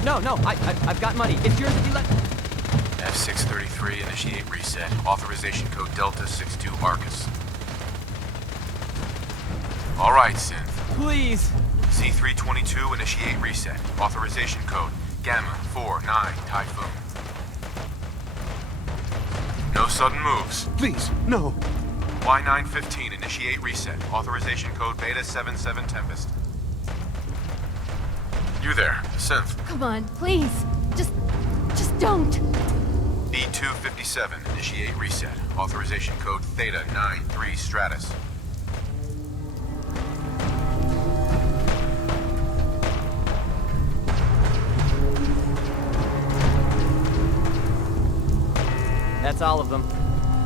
No, I've got money. It's yours if you let... F633, initiate reset. Authorization code Delta 62 Arcus. All right, Synth. Please. C322, initiate reset. Authorization code Gamma 49 Typhoon. No sudden moves. Please, no. Y915, initiate reset. Authorization code Beta 77 Tempest. You there, Synth. Come on, please. Just don't. B257, initiate reset. Authorization code Theta 93 Stratus. That's all of them.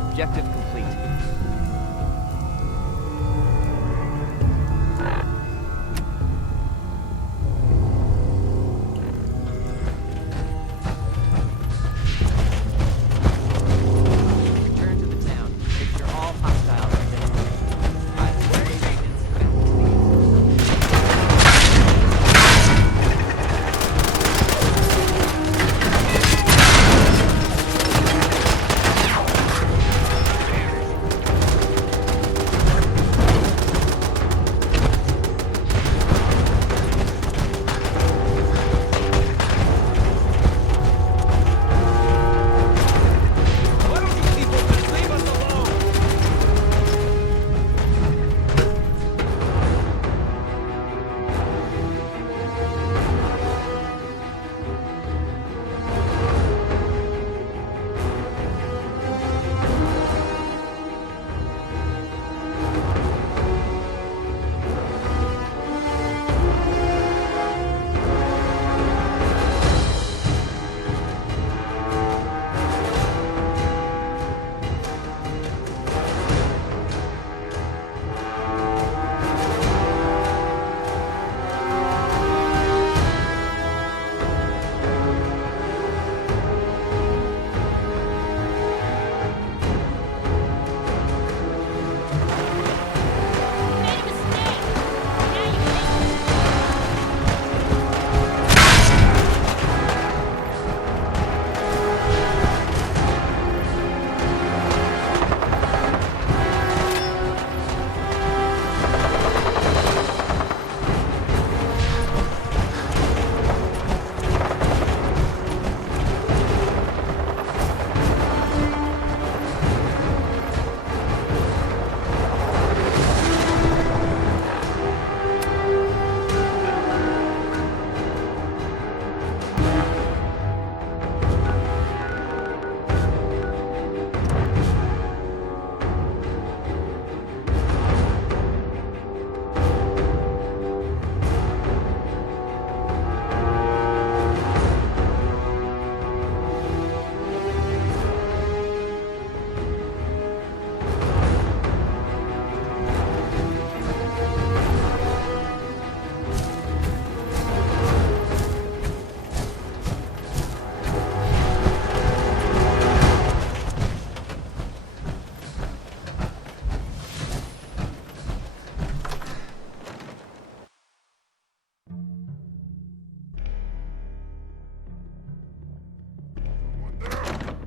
Objective complete. Return to the town. Make sure all hostiles are dead. I swear agents.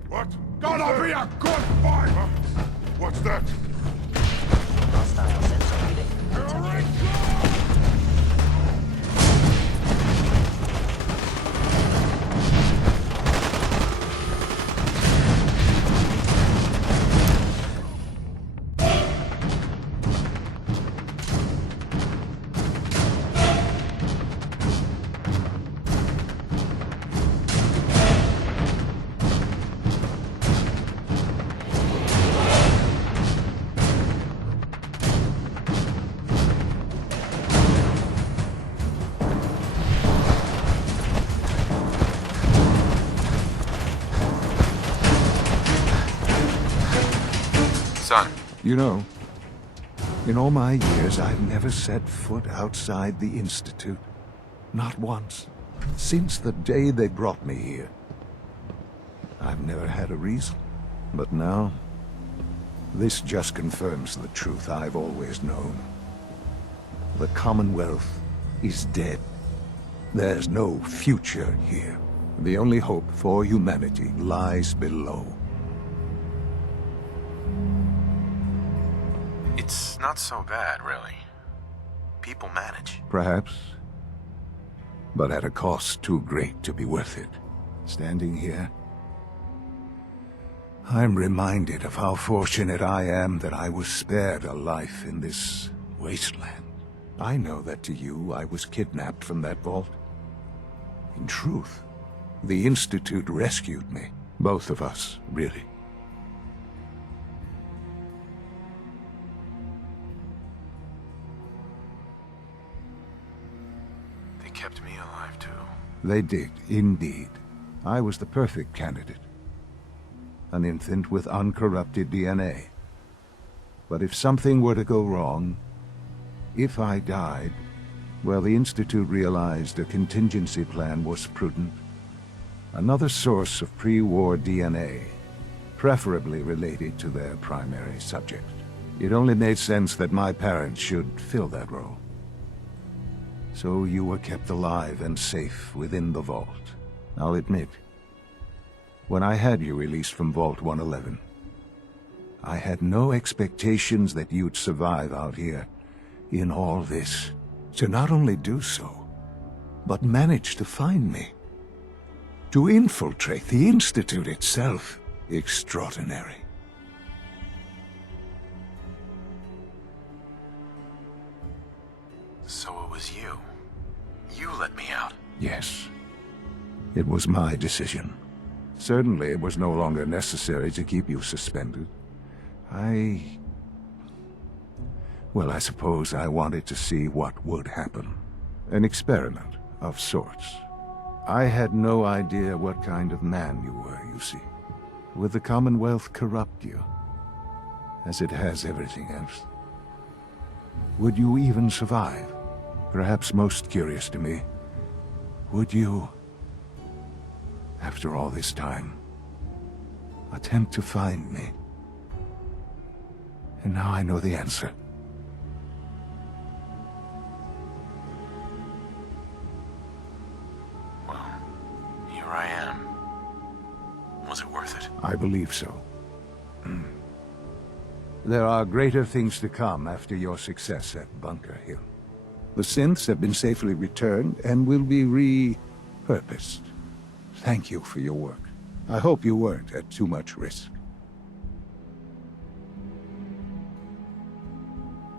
What? Gonna be a good fight! What's that? Hostile sensor reading. Son. You know, in all my years, I've never set foot outside the Institute. Not once. Since the day they brought me here. I've never had a reason. But now, this just confirms the truth I've always known. The Commonwealth is dead. There's no future here. The only hope for humanity lies below. It's not so bad, really. People manage. Perhaps. But at a cost too great to be worth it. Standing here, I'm reminded of how fortunate I am that I was spared a life in this wasteland. I know that to you, I was kidnapped from that vault. In truth, the Institute rescued me. Both of us, really. They kept me alive, too. They did, indeed. I was the perfect candidate. An infant with uncorrupted DNA. But if something were to go wrong, if I died, well, the Institute realized a contingency plan was prudent. Another source of pre-war DNA, preferably related to their primary subject. It only made sense that my parents should fill that role. So you were kept alive and safe within the vault. I'll admit, when I had you released from Vault 111, I had no expectations that you'd survive out here in all this. To not only do so, but manage to find me. To infiltrate the Institute itself. Extraordinary. So it was you. You let me out. Yes. It was my decision. Certainly it was no longer necessary to keep you suspended. Well, I suppose I wanted to see what would happen. An experiment of sorts. I had no idea what kind of man you were, you see. Would the Commonwealth corrupt you, as it has everything else? Would you even survive? Perhaps most curious to me, would you, after all this time, attempt to find me? And now I know the answer. Well, here I am. Was it worth it? I believe so. There are greater things to come after your success at Bunker Hill. The synths have been safely returned and will be repurposed. Thank you for your work. I hope you weren't at too much risk.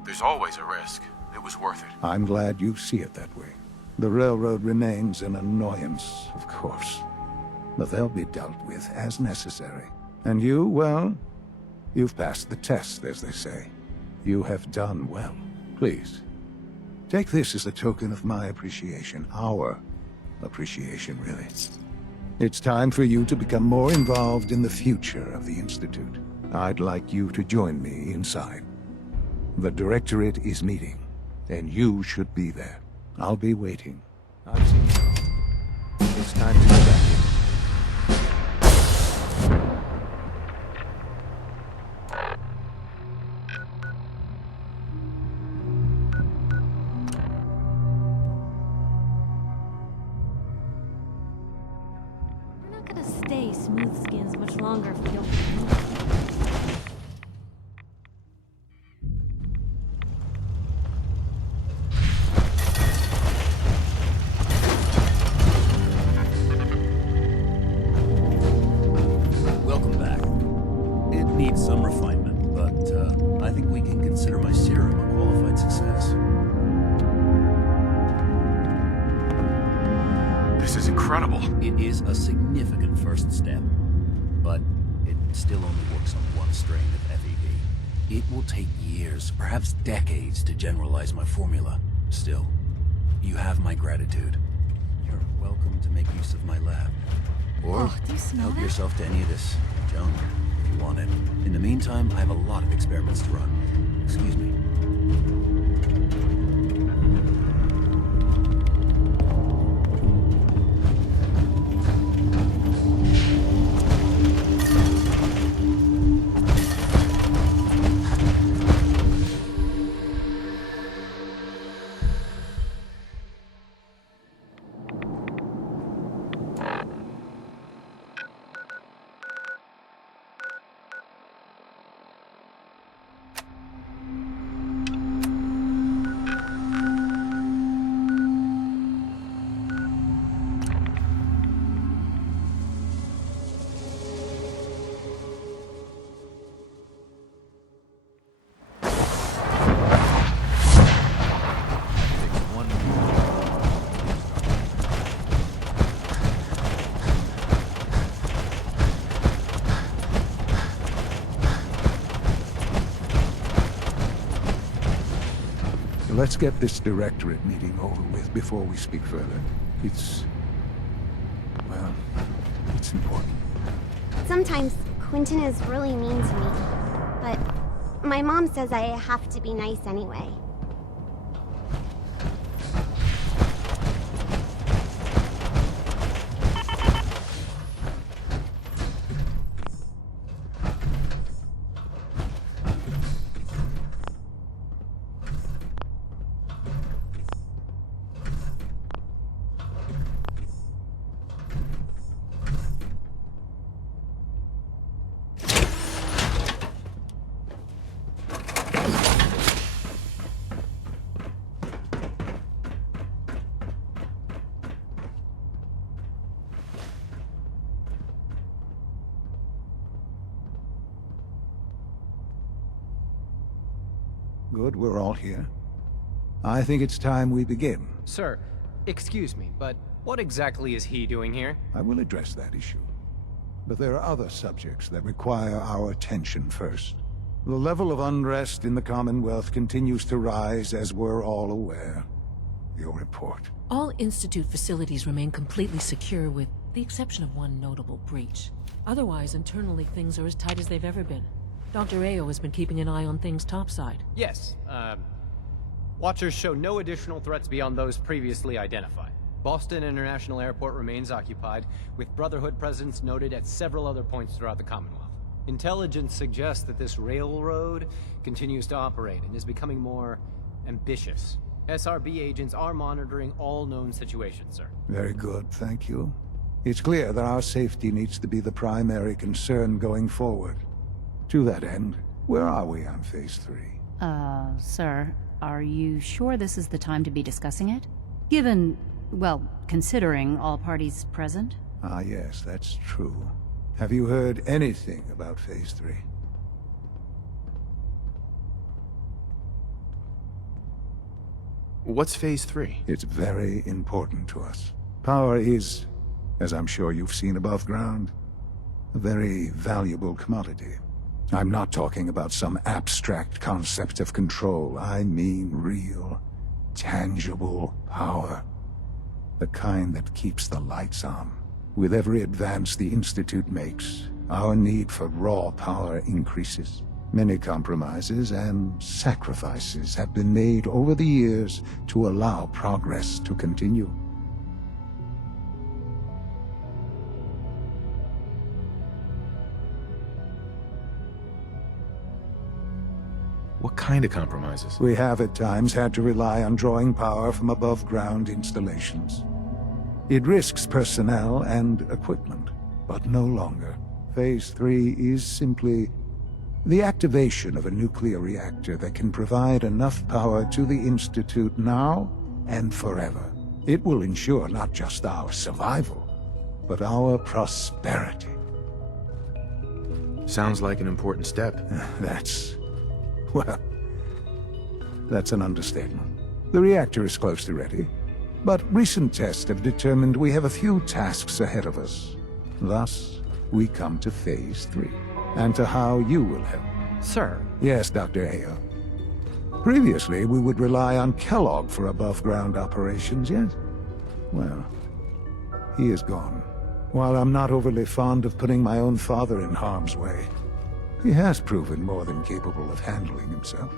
There's always a risk. It was worth it. I'm glad you see it that way. The railroad remains an annoyance, of course. But they'll be dealt with as necessary. And you, well, you've passed the test, as they say. You have done well. Please, take this as a token of my appreciation. Our appreciation, really. It's time for you to become more involved in the future of the Institute. I'd like you to join me inside. The Directorate is meeting, and you should be there. I'll be waiting. I've seen it all. It's time to go back in. We're not gonna stay smooth skins much longer if we don't. Welcome back. It needs some refinement, but I think we can consider my serum a qualified success. This is incredible. It is a significant first step, but it still only works on one strain of FEV. It will take years, perhaps decades, to generalize my formula. Still, you have my gratitude. You're welcome to make use of my lab. Or Oh, do you smell help that? yourself to any of this junk if you want it. In the meantime, I have a lot of experiments to run. Excuse me. let's get this directorate meeting over with before we speak further. It's important. Sometimes Quentin is really mean to me, but my mom says I have to be nice anyway. Good, we're all here. I think it's time we begin. Sir, excuse me, but what exactly is he doing here? I will address that issue. But there are other subjects that require our attention first. The level of unrest in the Commonwealth continues to rise, as we're all aware. Your report. All Institute facilities remain completely secure with the exception of one notable breach. Otherwise, internally, things are as tight as they've ever been. Dr. Ao has been keeping an eye on things topside. Yes, Watchers show no additional threats beyond those previously identified. Boston International Airport remains occupied, with Brotherhood presence noted at several other points throughout the Commonwealth. Intelligence suggests that this railroad continues to operate and is becoming more ambitious. SRB agents are monitoring all known situations, sir. Very good, thank you. It's clear that our safety needs to be the primary concern going forward. To that end, where are we on Phase 3? Sir, are you sure this is the time to be discussing it? Given, well, considering all parties present? Ah, yes, that's true. Have you heard anything about Phase 3? What's Phase 3? It's very important to us. Power is, as I'm sure you've seen above ground, a very valuable commodity. I'm not talking about some abstract concept of control. I mean real, tangible power. The kind that keeps the lights on. With every advance the Institute makes, our need for raw power increases. Many compromises and sacrifices have been made over the years to allow progress to continue. What kind of compromises? We have at times had to rely on drawing power from above-ground installations. It risks personnel and equipment, but no longer. Phase 3 is simply the activation of a nuclear reactor that can provide enough power to the Institute now and forever. It will ensure not just our survival, but our prosperity. Sounds like an important step. Well, that's an understatement. The reactor is close to ready, but recent tests have determined we have a few tasks ahead of us. Thus, we come to Phase 3, and to how you will help. Sir? Yes, Dr. Ao. Previously, we would rely on Kellogg for above-ground operations, yes? Well, he is gone. While I'm not overly fond of putting my own father in harm's way, he has proven more than capable of handling himself.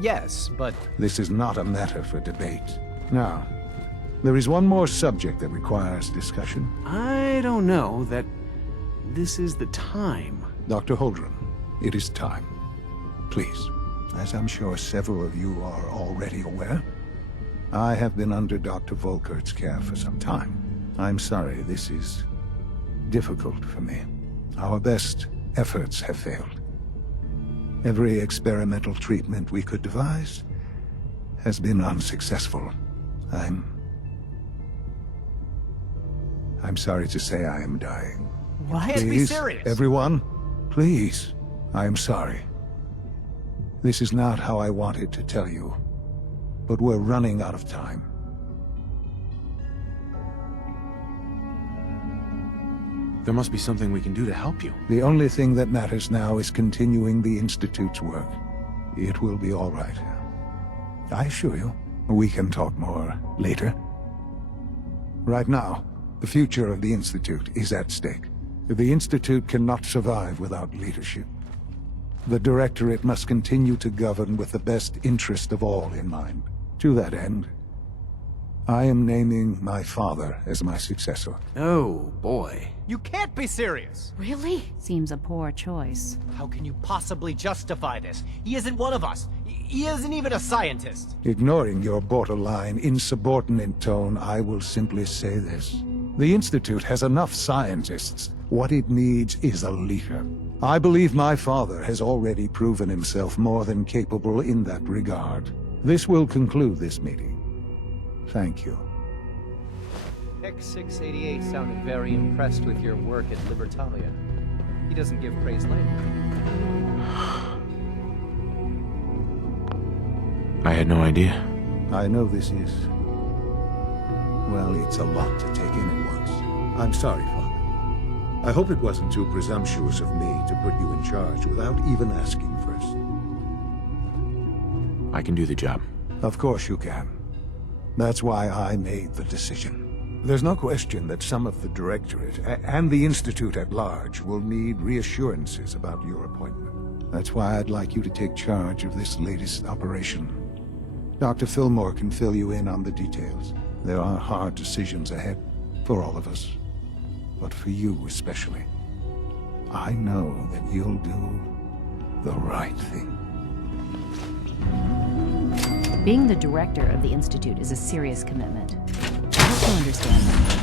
Yes, but... This is not a matter for debate. Now, there is one more subject that requires discussion. I don't know that this is the time. Dr. Holdren, it is time. Please, as I'm sure several of you are already aware, I have been under Dr. Volkert's care for some time. I'm sorry this is difficult for me. Our best efforts have failed. Every experimental treatment we could devise has been unsuccessful. I'm sorry to say I am dying. What? Please, Be serious. Everyone, please. I am sorry. This is not how I wanted to tell you, but we're running out of time. There must be something we can do to help you. The only thing that matters now is continuing the Institute's work. It will be all right. I assure you, we can talk more later. Right now, the future of the Institute is at stake. The Institute cannot survive without leadership. The Directorate must continue to govern with the best interest of all in mind. To that end, I am naming my father as my successor. Oh, boy. You can't be serious! Really? Seems a poor choice. How can you possibly justify this? He isn't one of us. He isn't even a scientist. Ignoring your borderline, insubordinate tone, I will simply say this. The Institute has enough scientists. What it needs is a leader. I believe my father has already proven himself more than capable in that regard. This will conclude this meeting. Thank you. X688 sounded very impressed with your work at Libertalia. He doesn't give praise lightly. I had no idea. I know this is... well, it's a lot to take in at once. I'm sorry, Father. I hope it wasn't too presumptuous of me to put you in charge without even asking first. I can do the job. Of course you can. That's why I made the decision. There's no question that some of the Directorate and the Institute at large will need reassurances about your appointment. That's why I'd like you to take charge of this latest operation. Dr. Fillmore can fill you in on the details. There are hard decisions ahead for all of us, but for you especially. I know that you'll do the right thing. Being the director of the Institute is a serious commitment. I hope you understand that.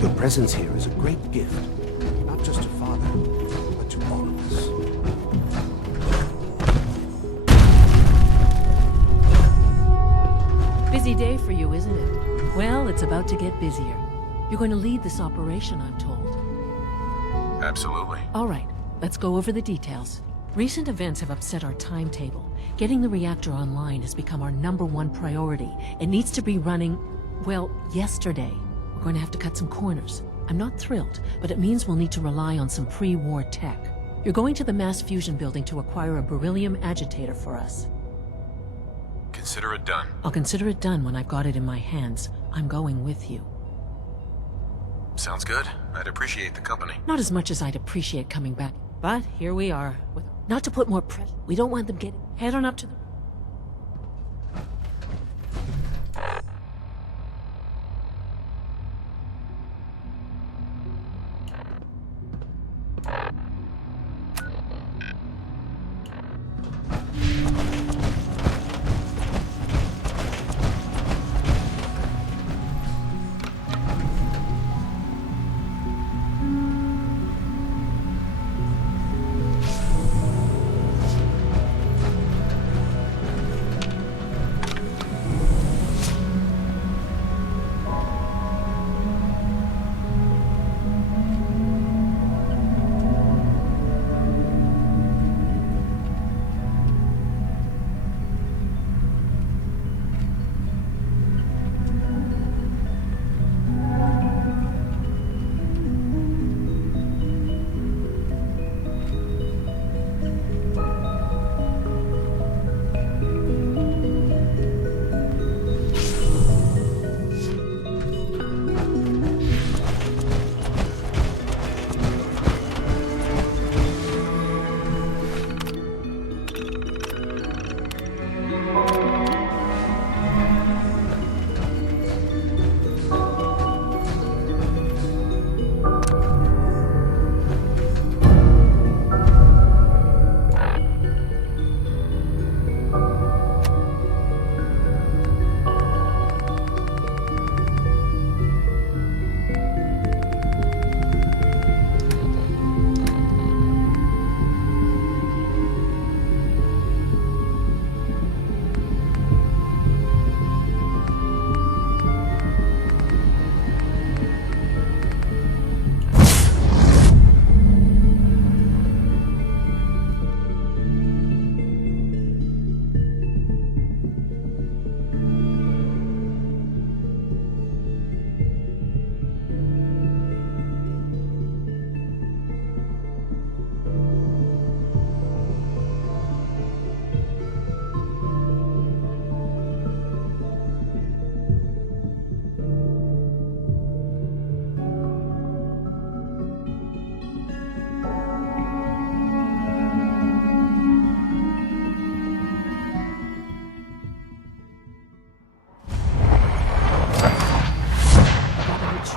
Your presence here is a great gift, not just to Father, but to all of us. Busy day for you, isn't it? Well, it's about to get busier. You're going to lead this operation, I'm told. Absolutely. All right, let's go over the details. Recent events have upset our timetable. Getting the reactor online has become our #1 priority. It needs to be running, well, yesterday. We're going to have to cut some corners. I'm not thrilled, but it means we'll need to rely on some pre-war tech. You're going to the mass fusion building to acquire a beryllium agitator for us. Consider it done. I'll consider it done when I've got it in my hands. I'm going with you. Sounds good. I'd appreciate the company. Not as much as I'd appreciate coming back. But here we are. Not to put more pressure. We don't want them getting... Head on up to the...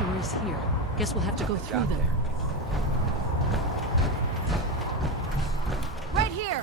shore is here. Guess we'll have to go through them. Right here!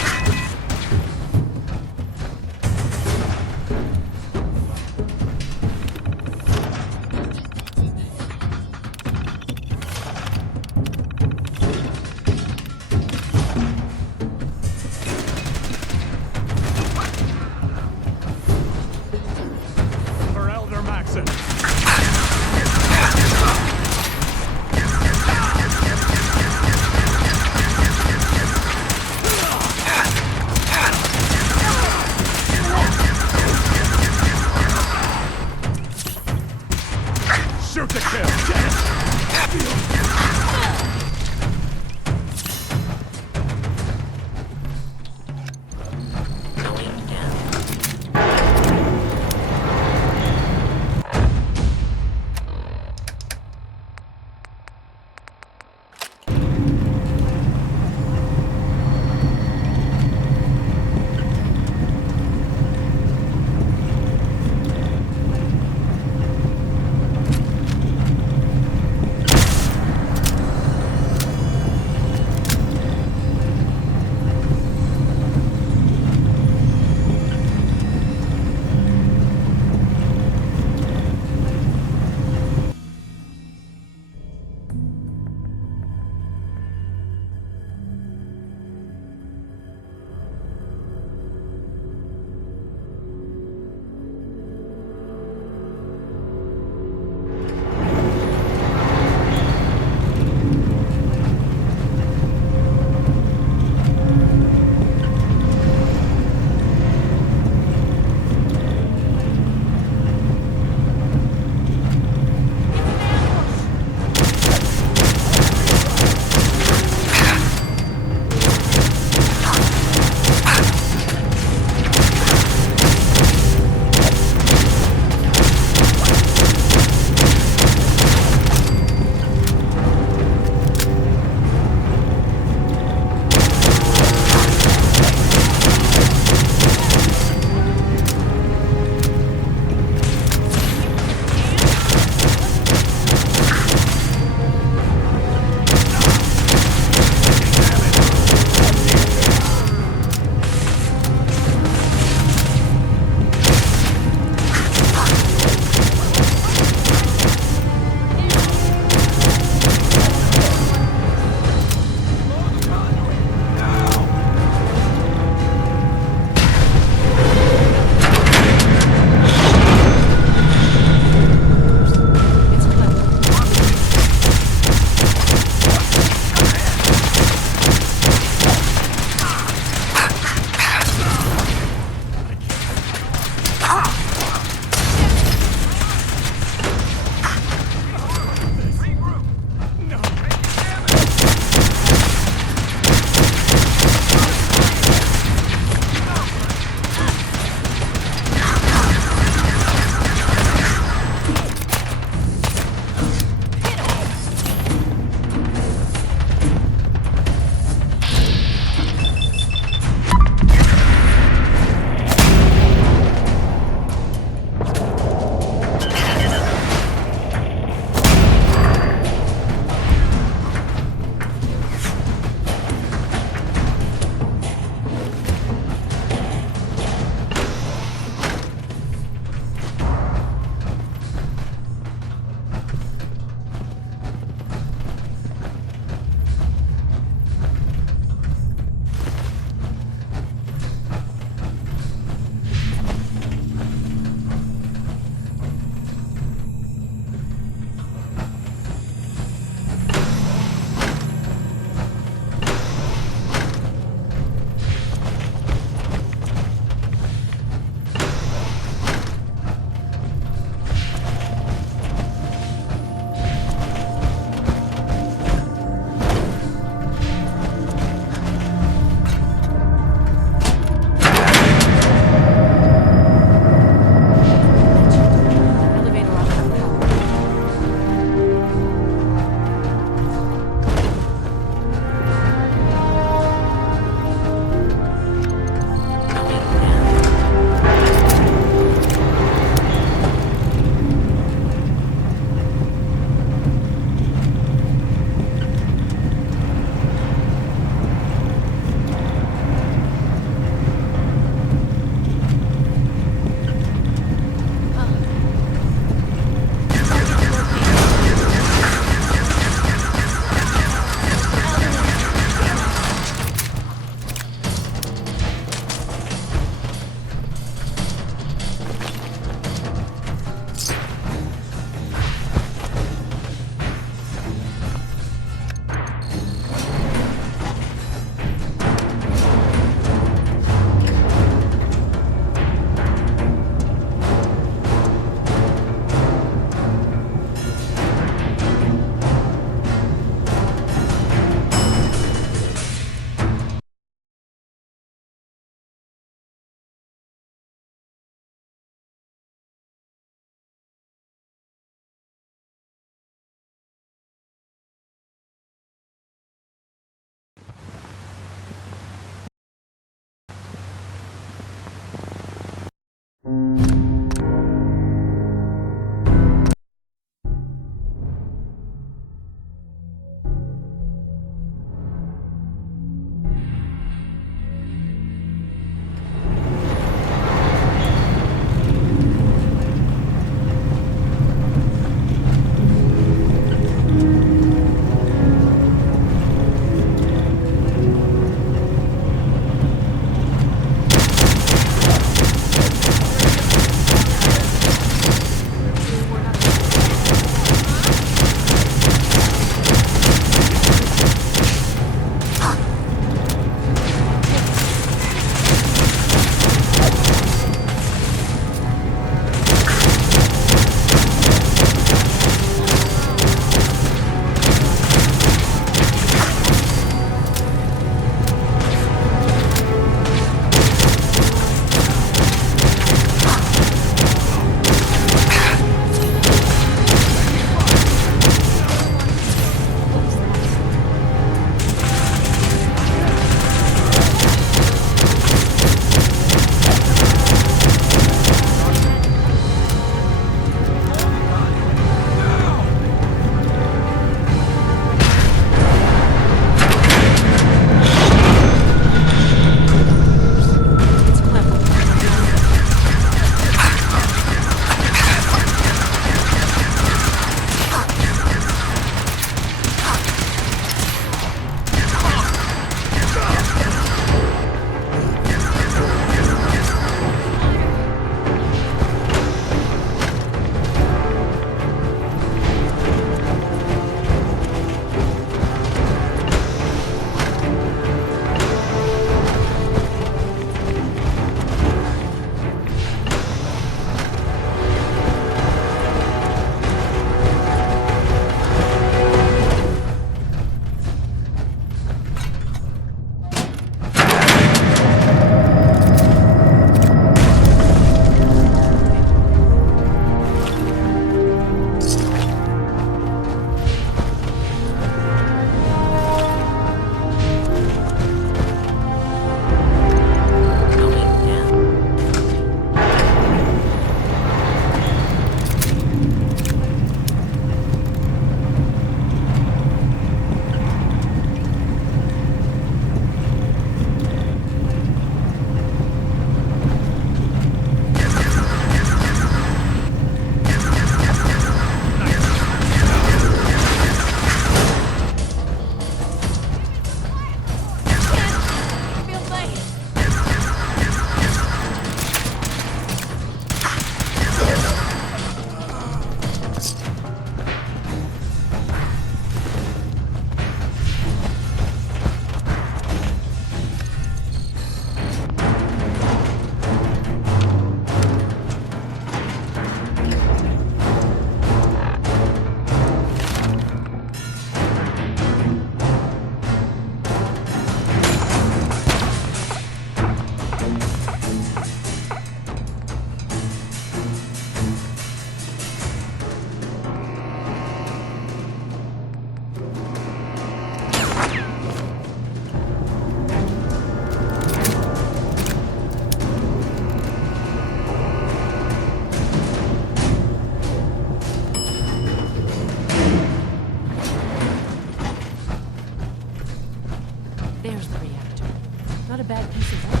not a bad piece of work.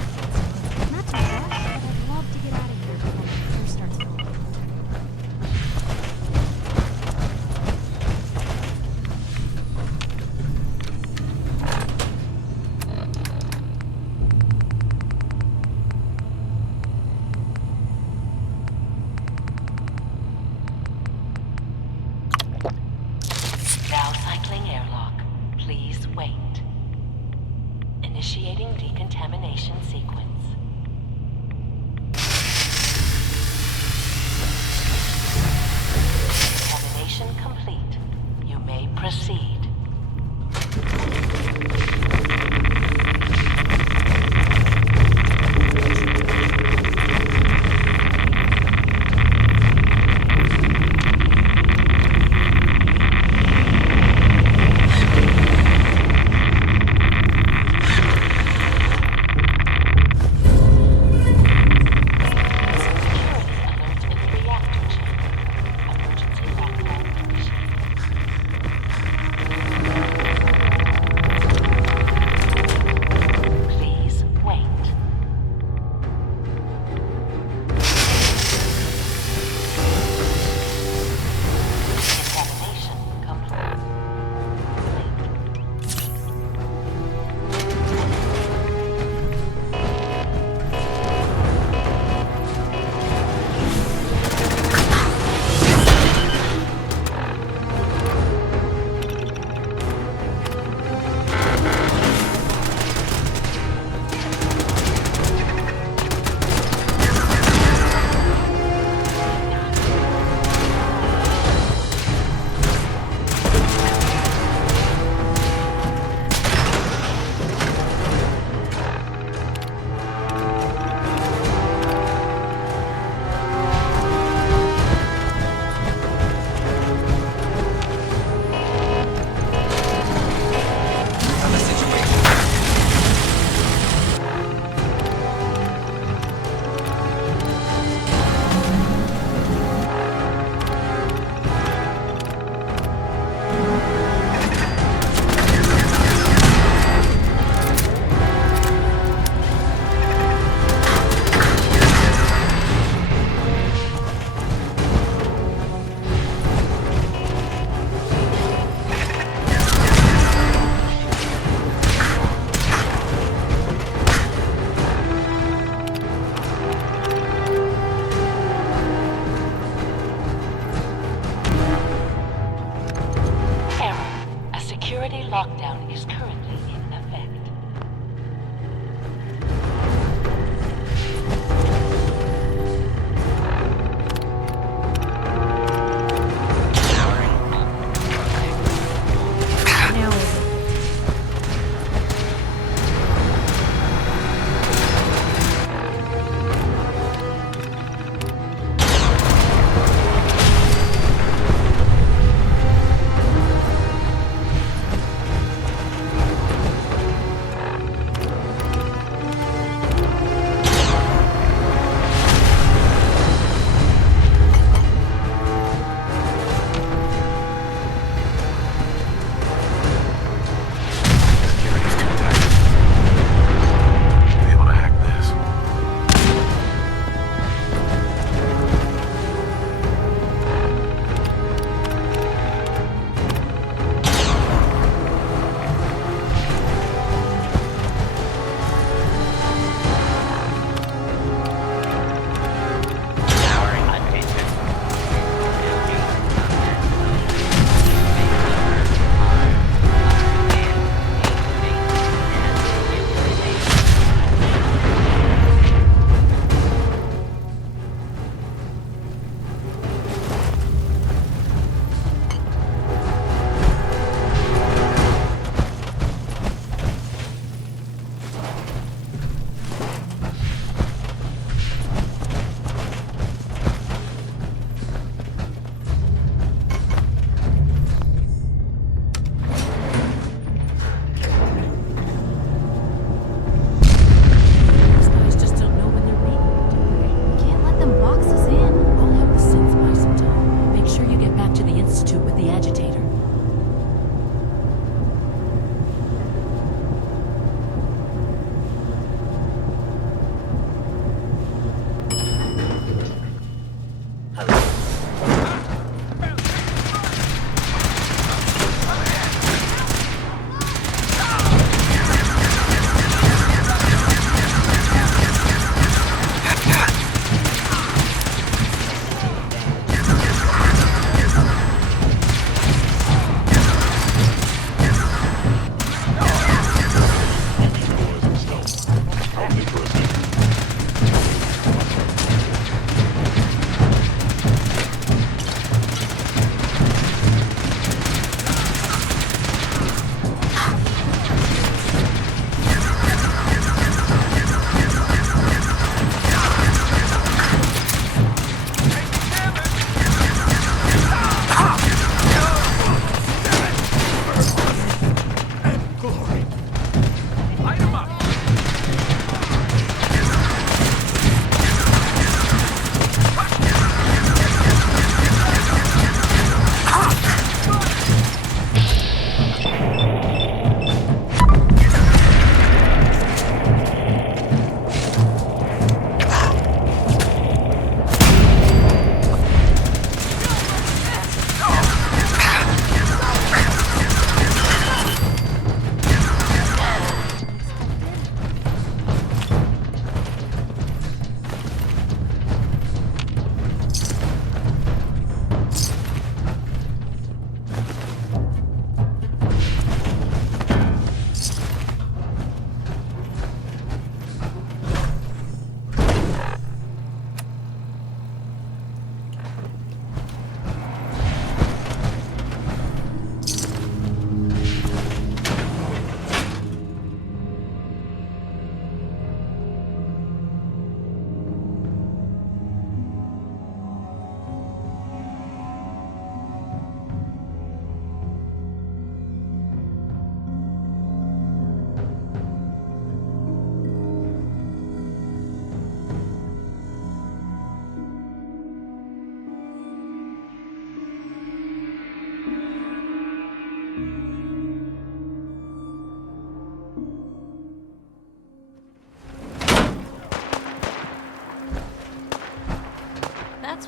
Not to rush, but I'd love to get out of here before my hair starts falling. Now cycling airlock. Please wait. Initiating decontamination sequence. Decontamination complete. You may proceed.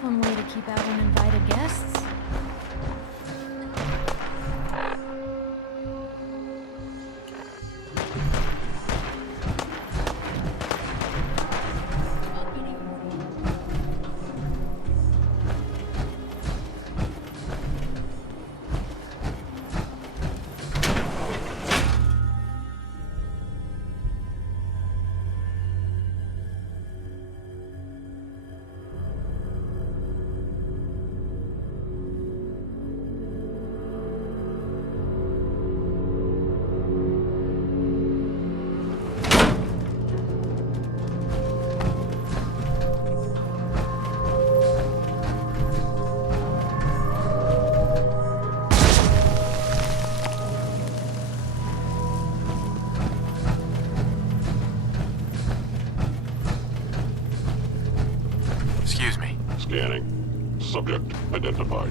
one way to keep out uninvited guests. Excuse me. Scanning. Subject identified.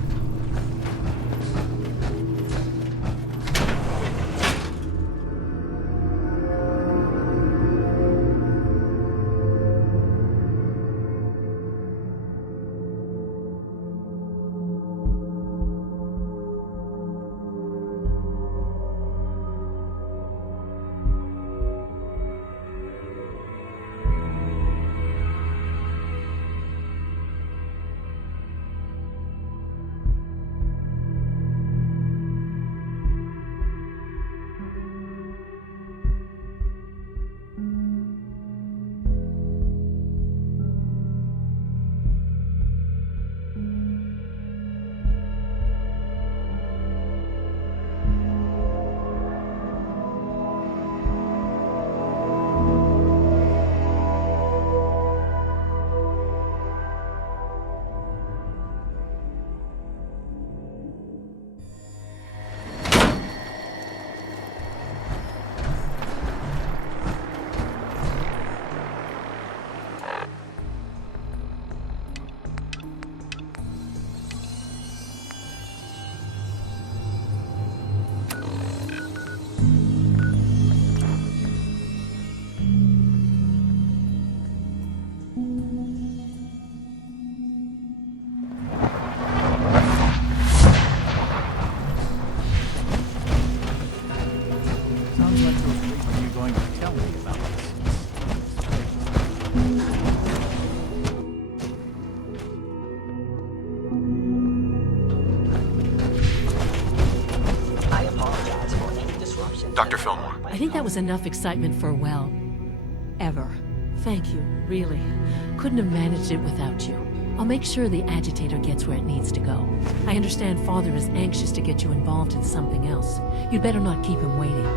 Sounds like those people you're going to tell me about this. I apologize for any disruption. Dr. Fillmore. I think that was enough excitement for, well, ever. Thank you, really. Couldn't have managed it without you. I'll make sure the agitator gets where it needs to go. I understand Father is anxious to get you involved in something else. You'd better not keep him waiting.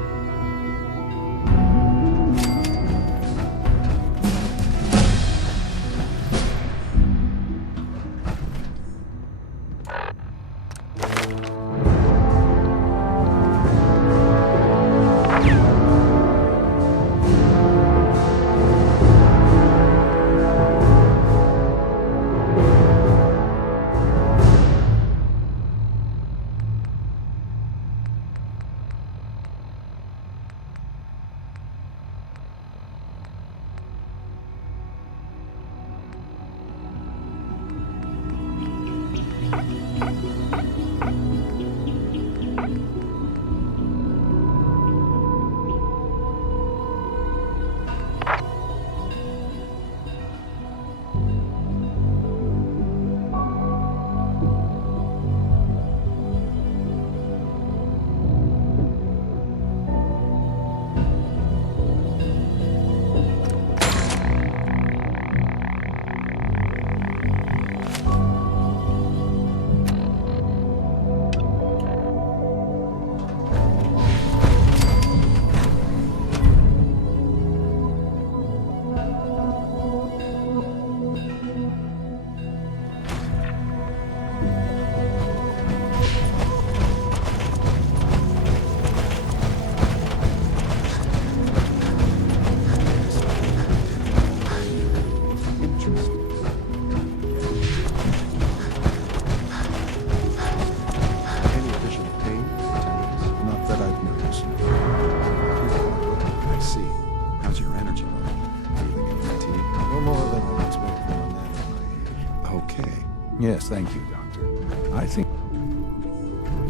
Yes, thank you, Doctor. I think...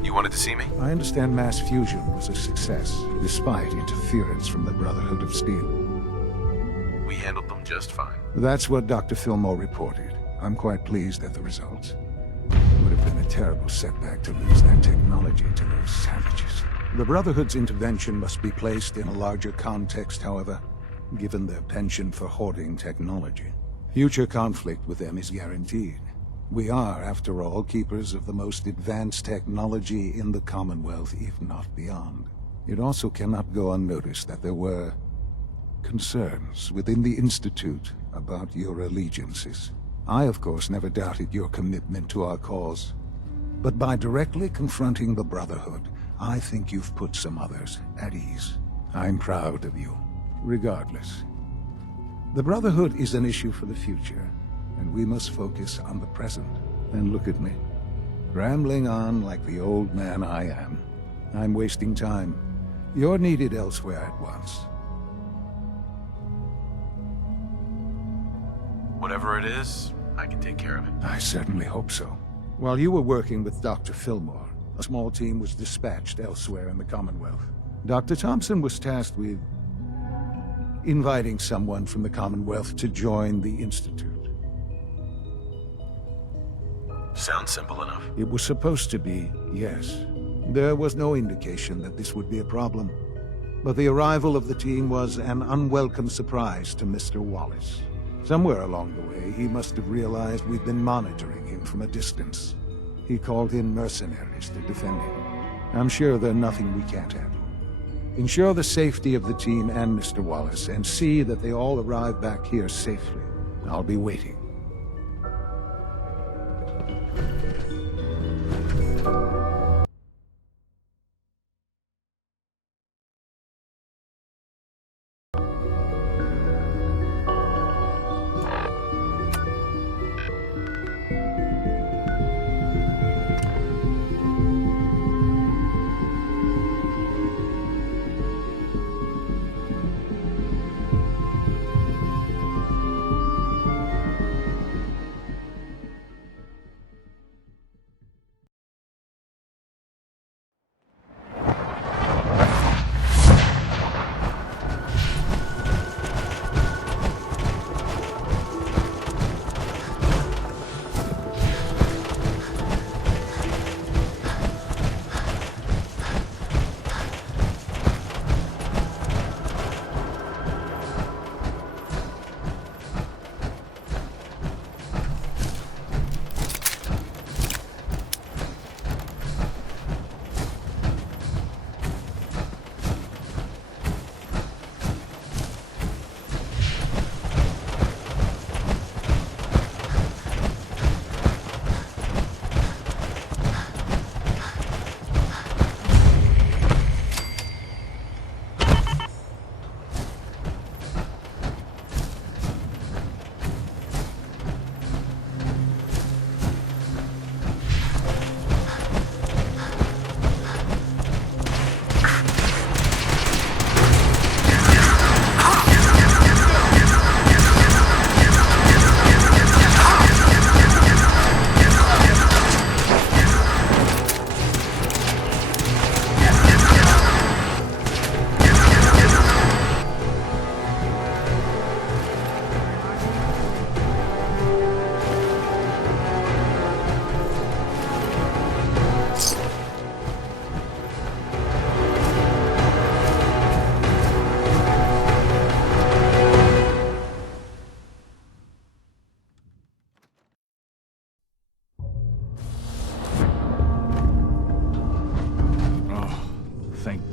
You wanted to see me? I understand mass fusion was a success, despite interference from the Brotherhood of Steel. We handled them just fine. That's what Dr. Fillmore reported. I'm quite pleased at the results. It would have been a terrible setback to lose that technology to those savages. The Brotherhood's intervention must be placed in a larger context, however, given their penchant for hoarding technology. Future conflict with them is guaranteed. We are, after all, keepers of the most advanced technology in the Commonwealth, if not beyond. It also cannot go unnoticed that there were concerns within the Institute about your allegiances. I, of course, never doubted your commitment to our cause. But by directly confronting the Brotherhood, I think you've put some others at ease. I'm proud of you, regardless. The Brotherhood is an issue for the future, and we must focus on the present. And look at me, rambling on like the old man I am. I'm wasting time. You're needed elsewhere at once. Whatever it is, I can take care of it. I certainly hope so. While you were working with Dr. Fillmore, a small team was dispatched elsewhere in the Commonwealth. Dr. Thompson was tasked with inviting someone from the Commonwealth to join the Institute. Sounds simple enough. It was supposed to be, yes. There was no indication that this would be a problem. But the arrival of the team was an unwelcome surprise to Mr. Wallace. Somewhere along the way, he must have realized we'd been monitoring him from a distance. He called in mercenaries to defend him. I'm sure there's nothing we can't handle. Ensure the safety of the team and Mr. Wallace, and see that they all arrive back here safely. I'll be waiting.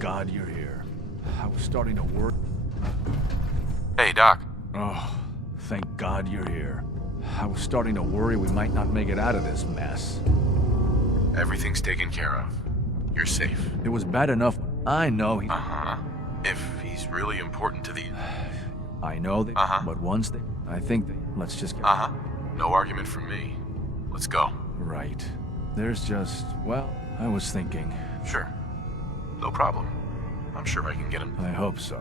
God you're here. I was starting to worry. Hey, Doc. Oh, thank God you're here. I was starting to worry we might not make it out of this mess. Everything's taken care of. You're safe. It was bad enough. I know he... Uh-huh. If he's really important to the... I know that, but once they... I think they... Let's just get... Uh-huh. No argument from me. Let's go. Right. There's just... Well, I was thinking... Sure. No problem. I'm sure I can get him. I hope so.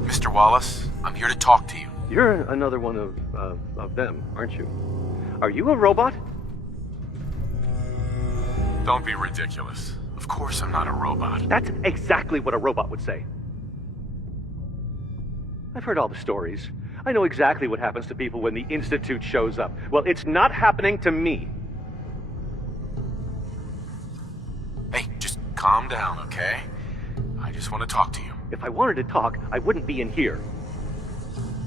Mr. Wallace, I'm here to talk to you. You're another one of them, aren't you? Are you a robot? Don't be ridiculous. Of course I'm not a robot. That's exactly what a robot would say. I've heard all the stories. I know exactly what happens to people when the Institute shows up. Well, it's not happening to me. Hey, just calm down, okay? I just want to talk to you. If I wanted to talk, I wouldn't be in here.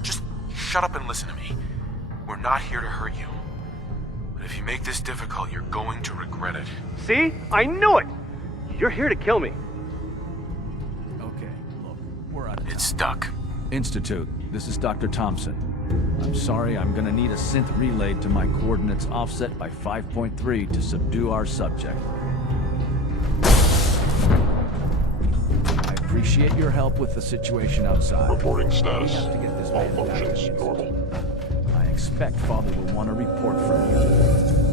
Just shut up and listen to me. We're not here to hurt you. But if you make this difficult, you're going to regret it. See? I knew it! You're here to kill me. Okay, look, we're out of time. It's stuck. Institute, this is Dr. Thompson. I'm sorry, I'm gonna need a synth relayed to my coordinates offset by 5.3 to subdue our subject. I appreciate your help with the situation outside. Reporting status. We have to get this All man back functions to the normal. Institute. I expect Father will want a report from you.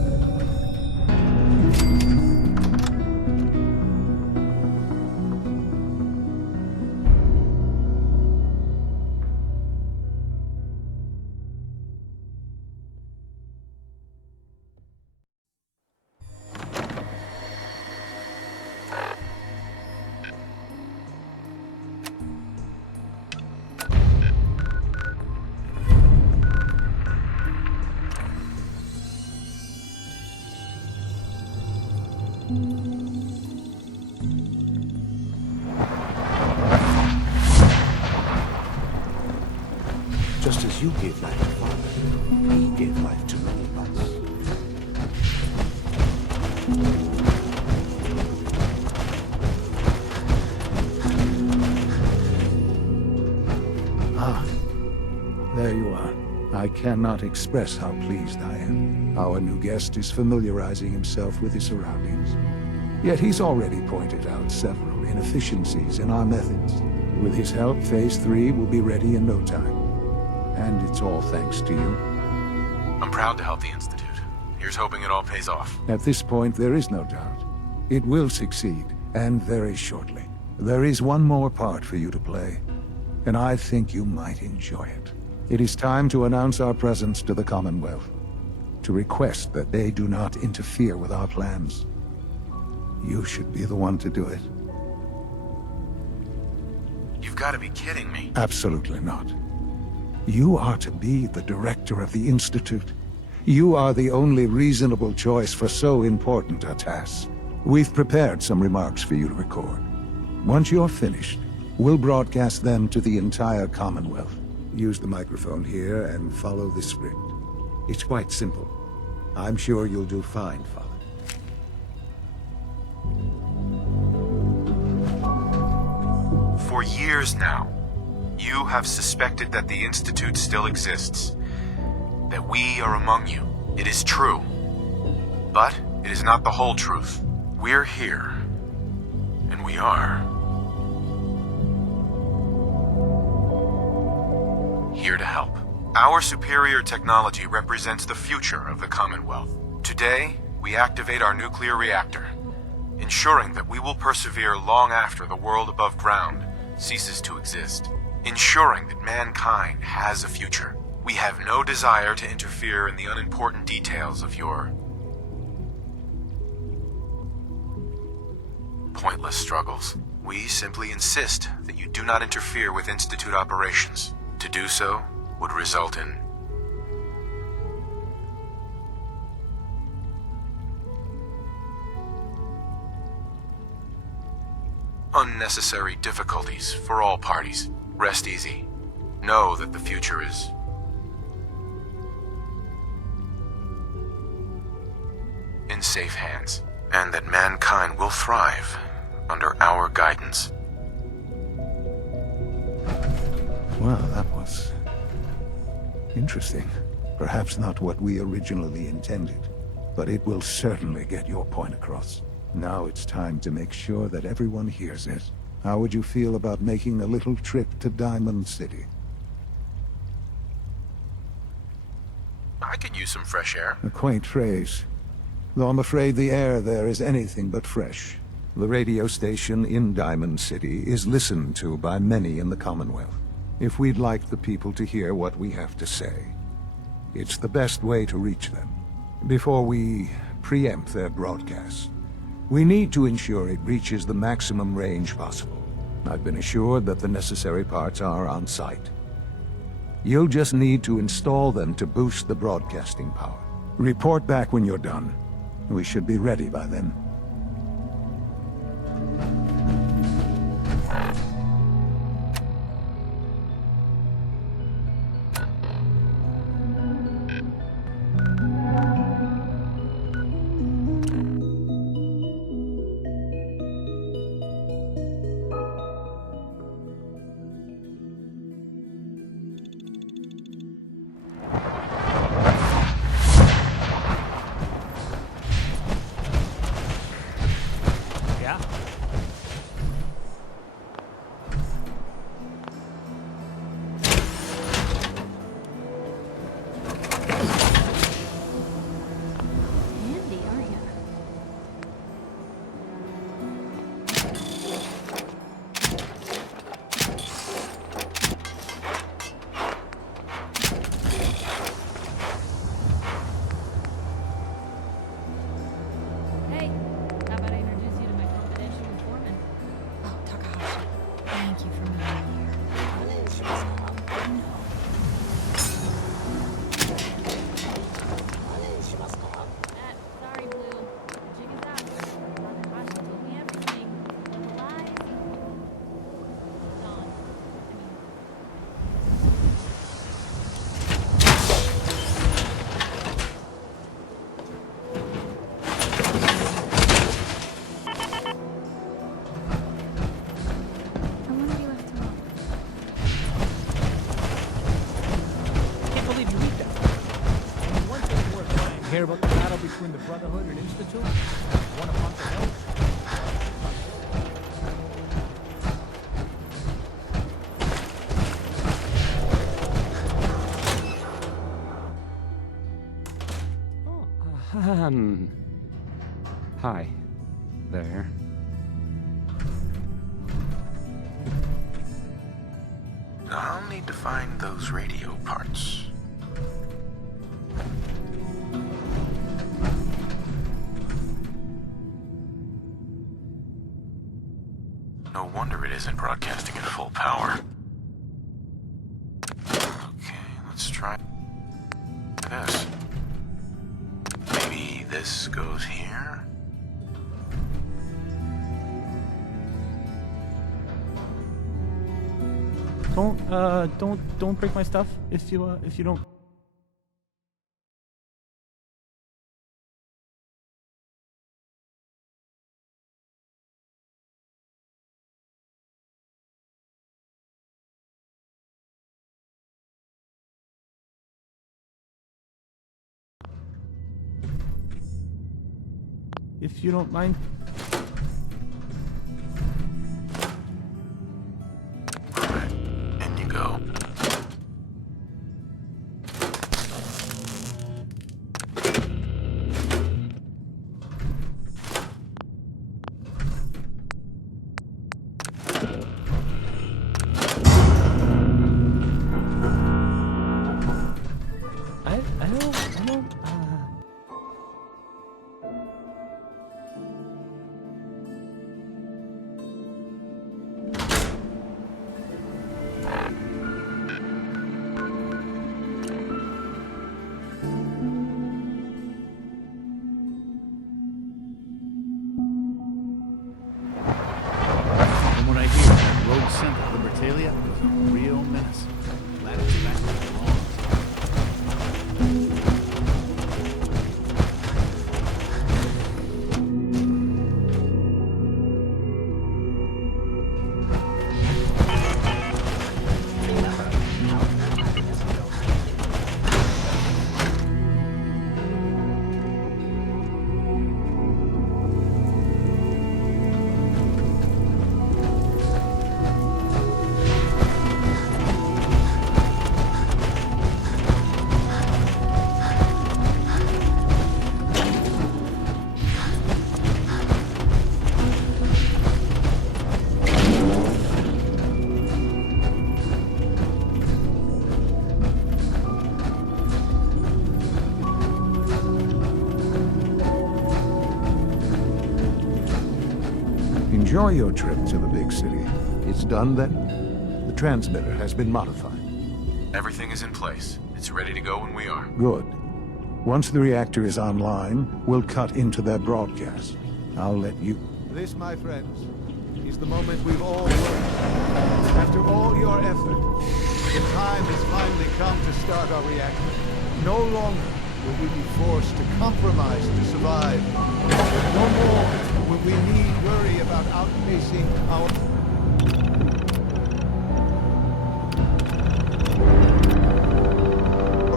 Just as you gave life to Father, he gave life to many of us. Ah, there you are. I cannot express how pleased I am. Our new guest is familiarizing himself with his surroundings. Yet he's already pointed out several inefficiencies in our methods. With his help, Phase 3 will be ready in no time. And it's all thanks to you. I'm proud to help the Institute. Here's hoping it all pays off. At this point, there is no doubt. It will succeed, and very shortly. There is one more part for you to play, and I think you might enjoy it. It is time to announce our presence to the Commonwealth, to request that they do not interfere with our plans. You should be the one to do it. You've got to be kidding me. Absolutely not. You are to be the director of the Institute. You are the only reasonable choice for so important a task. We've prepared some remarks for you to record. Once you're finished, we'll broadcast them to the entire Commonwealth. Use the microphone here and follow the script. It's quite simple. I'm sure you'll do fine, Father. For years now, you have suspected that the Institute still exists. That we are among you. It is true. But it is not the whole truth. We're here. And we are here to help. Our superior technology represents the future of the Commonwealth. Today, we activate our nuclear reactor, ensuring that we will persevere long after the world above ground ceases to exist. Ensuring that mankind has a future. We have no desire to interfere in the unimportant details of your pointless struggles. We simply insist that you do not interfere with Institute operations. To do so would result in unnecessary difficulties for all parties. Rest easy. Know that the future is in safe hands, and that mankind will thrive under our guidance. Well, that was interesting. Perhaps not what we originally intended, but it will certainly get your point across. Now it's time to make sure that everyone hears it. How would you feel about making a little trip to Diamond City? I could use some fresh air. A quaint phrase, though I'm afraid the air there is anything but fresh. The radio station in Diamond City is listened to by many in the Commonwealth. if we'd like the people to hear what we have to say. It's the best way to reach them. Before we preempt their broadcast, we need to ensure it reaches the maximum range possible. I've been assured that the necessary parts are on site. You'll just need to install them to boost the broadcasting power. Report back when you're done. We should be ready by then. Hear about the battle between the Brotherhood and Institute? One upon the hill? Hi. There. I'll need to find those radio parts. No wonder it isn't broadcasting at full power. Okay, let's try this. Maybe this goes here? Don't break my stuff if you don't. If you don't mind. In you go. I don't. Enjoy your trip to the big city. It's done then? The transmitter has been modified. Everything is in place. It's ready to go when we are. Good. Once the reactor is online, we'll cut into their broadcast. I'll let you... This, my friends, is the moment we've all worked. After all your effort, the time has finally come to start our reactor. No longer will we be forced to compromise to survive. No more will we need worry about outpacing our...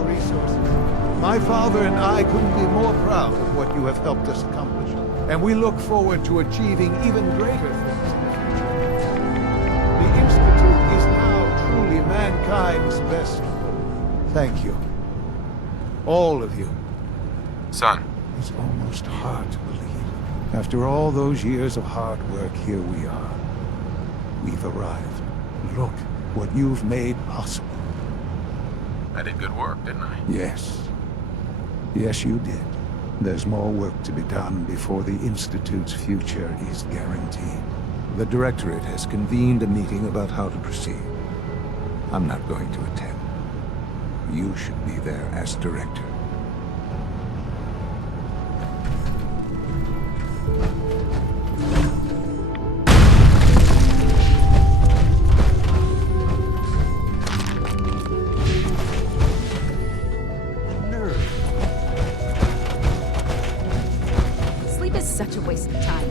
resources. My father and I couldn't be more proud of what you have helped us accomplish, and we look forward to achieving even greater things in the future. The Institute is now truly mankind's best. Thank you. All of you. Son. It's almost hard to believe. After all those years of hard work, here we are. We've arrived. Look what you've made possible. I did good work, didn't I? Yes. Yes, you did. There's more work to be done before the Institute's future is guaranteed. The Directorate has convened a meeting about how to proceed. I'm not going to attend. You should be there as Director. Sleep is such a waste of time.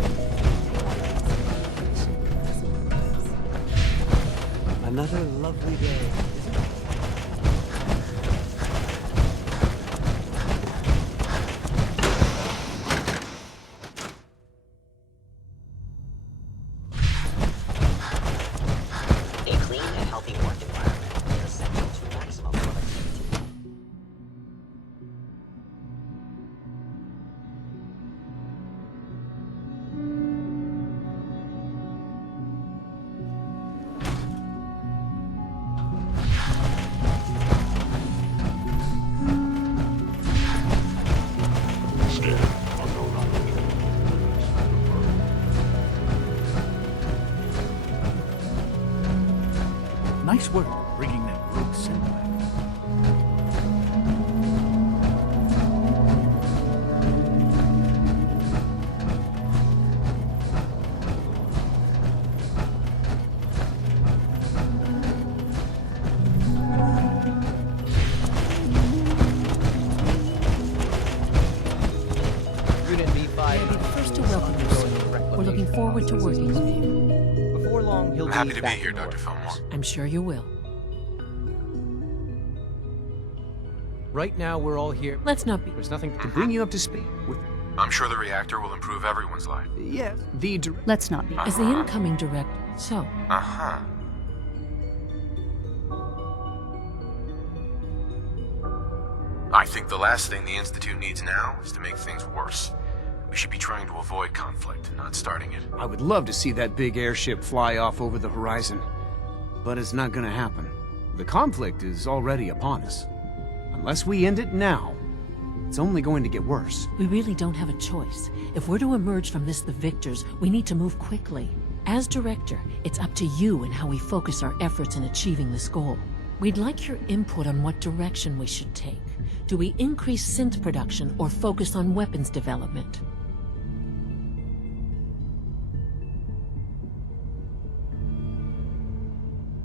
Another lovely day. A clean and healthy work environment is essential to maximum productivity. Nice work bringing that rogue scent back. Unit B5. First to welcome you, sir. We're looking forward to working with you. Before long, he'll I'm happy to be back here, in the Dr. workforce. Fillmore. I'm sure you will. Right now, we're all here. Let's not be... There's nothing To bring you up to speed with... I'm sure the reactor will improve everyone's life. Yes, the... Let's not be. As the incoming director, so... Uh-huh. I think the last thing the Institute needs now is to make things worse. We should be trying to avoid conflict, not starting it. I would love to see that big airship fly off over the horizon. But it's not gonna happen. The conflict is already upon us. Unless we end it now, it's only going to get worse. We really don't have a choice. If we're to emerge from this the victors, we need to move quickly. As director, it's up to you and how we focus our efforts in achieving this goal. We'd like your input on what direction we should take. Do we increase synth production or focus on weapons development?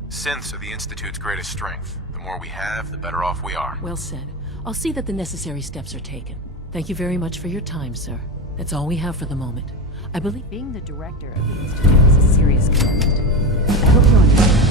Synths are the Institute's greatest strength. The more we have, the better off we are. Well said. I'll see that the necessary steps are taken. Thank you very much for your time, sir. That's all we have for the moment. I believe... Being the director of the Institute is a serious commitment. I hope you understand.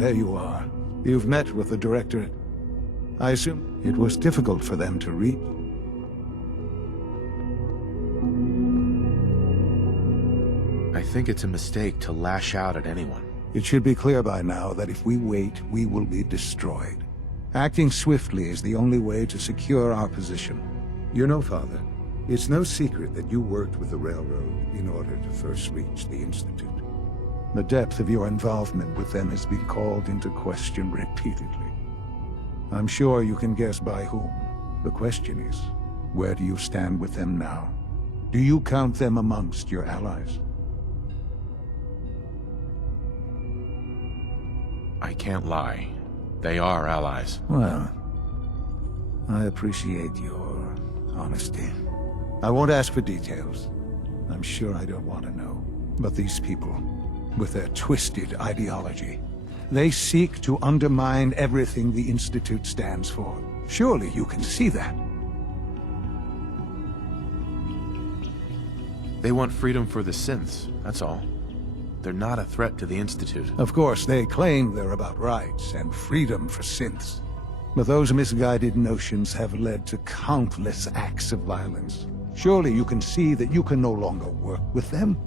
there you are. You've met with the Directorate. I assume it was difficult for them to read. I think it's a mistake to lash out at anyone. It should be clear by now that if we wait, we will be destroyed. Acting swiftly is the only way to secure our position. You know, Father, it's no secret that you worked with the Railroad in order to first reach the Institute. The depth of your involvement with them has been called into question repeatedly. I'm sure you can guess by whom. The question is, where do you stand with them now? Do you count them amongst your allies? I can't lie. They are allies. Well, I appreciate your honesty. I won't ask for details. I'm sure I don't want to know. But these people, with their twisted ideology, they seek to undermine everything the Institute stands for. Surely you can see that. They want freedom for the synths, that's all. They're not a threat to the Institute. Of course, they claim they're about rights and freedom for synths. But those misguided notions have led to countless acts of violence. Surely you can see that you can no longer work with them?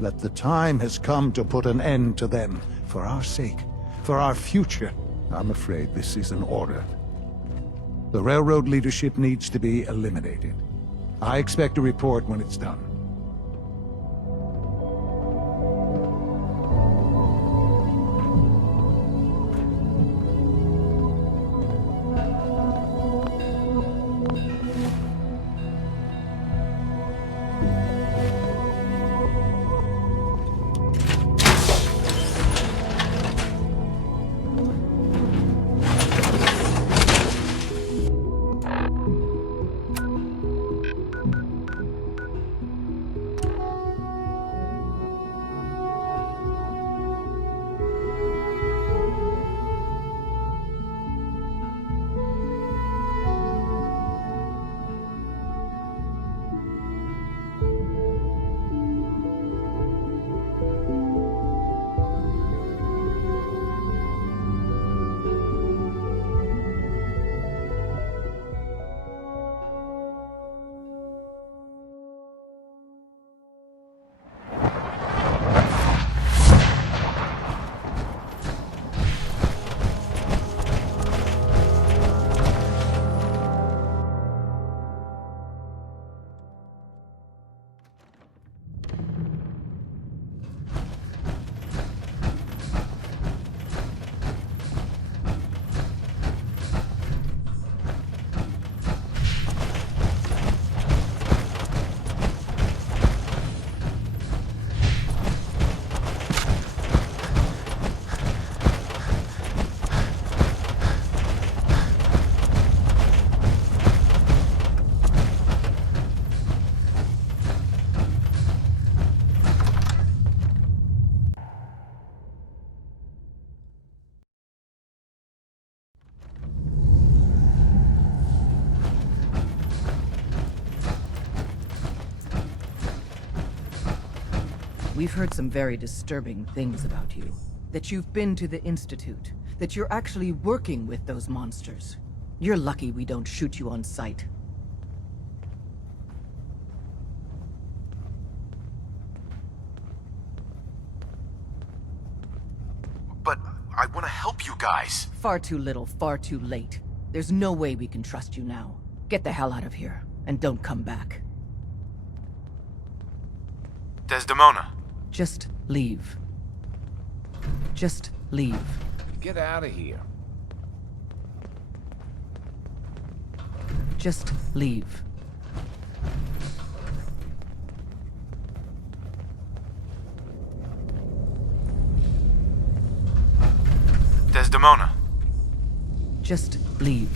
That the time has come to put an end to them, for our sake, for our future. I'm afraid this is an order. The Railroad leadership needs to be eliminated. I expect a report when it's done. We've heard some very disturbing things about you. That you've been to the Institute. That you're actually working with those monsters. You're lucky we don't shoot you on sight. But I want to help you guys. Far too little, far too late. There's no way we can trust you now. Get the hell out of here, and don't come back. Desdemona. Just leave. Just leave. Get out of here. Just leave. Desdemona. Just leave.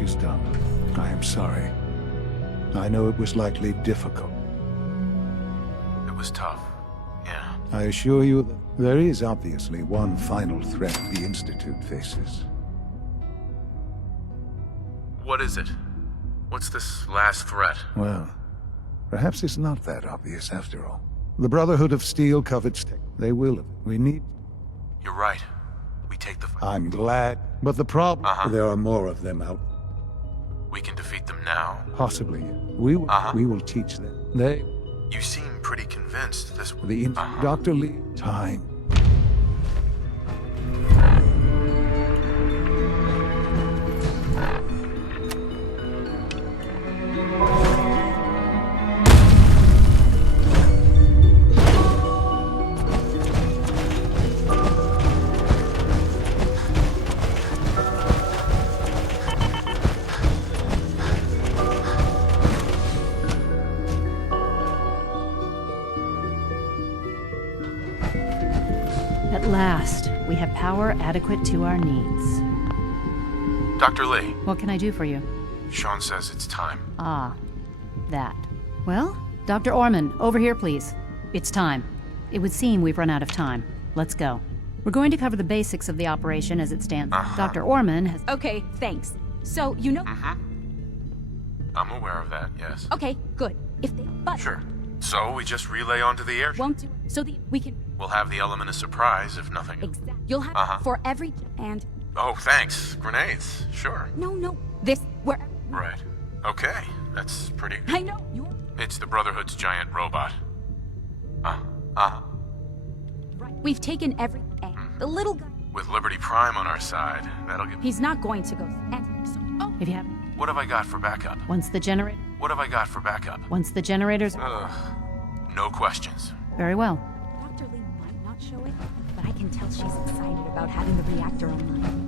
is done. I am sorry. I know it was likely difficult. It was tough. Yeah. I assure you that there is obviously one final threat the Institute faces. What is it? What's this last threat? Well, perhaps it's not that obvious after all. The Brotherhood of Steel covets tech. They will. We need... You're right. We take the... I'm glad. But the problem... There are more of them out. We can defeat them now. Possibly. We will teach them. They... You seem pretty convinced this... Dr. Lee... Time. At last, we have power adequate to our needs. Dr. Lee. What can I do for you? Sean says it's time. Ah, that. Well, Dr. Orman, over here, please. It's time. It would seem we've run out of time. Let's go. We're going to cover the basics of the operation as it stands. Dr. Orman has... Okay, thanks. So, you know... I'm aware of that, yes. Okay, good. If they... But... Sure. So we just relay onto the airship? Won't do it. So we can... We'll have the element of surprise, if nothing. Exactly. You'll have for every... And... Oh, thanks. Grenades. Sure. No. This... Where... Right. Okay. That's pretty... I know. You're... It's the Brotherhood's giant robot. Right. We've taken every... And the little guy... With Liberty Prime on our side, that'll get... He's not going to go... And... So, oh. If you have... What have I got for backup? Once the generator... What have I got for backup? Once the generators... No questions. Very well. Dr. Lee might not show it, but I can tell she's excited about having the reactor online.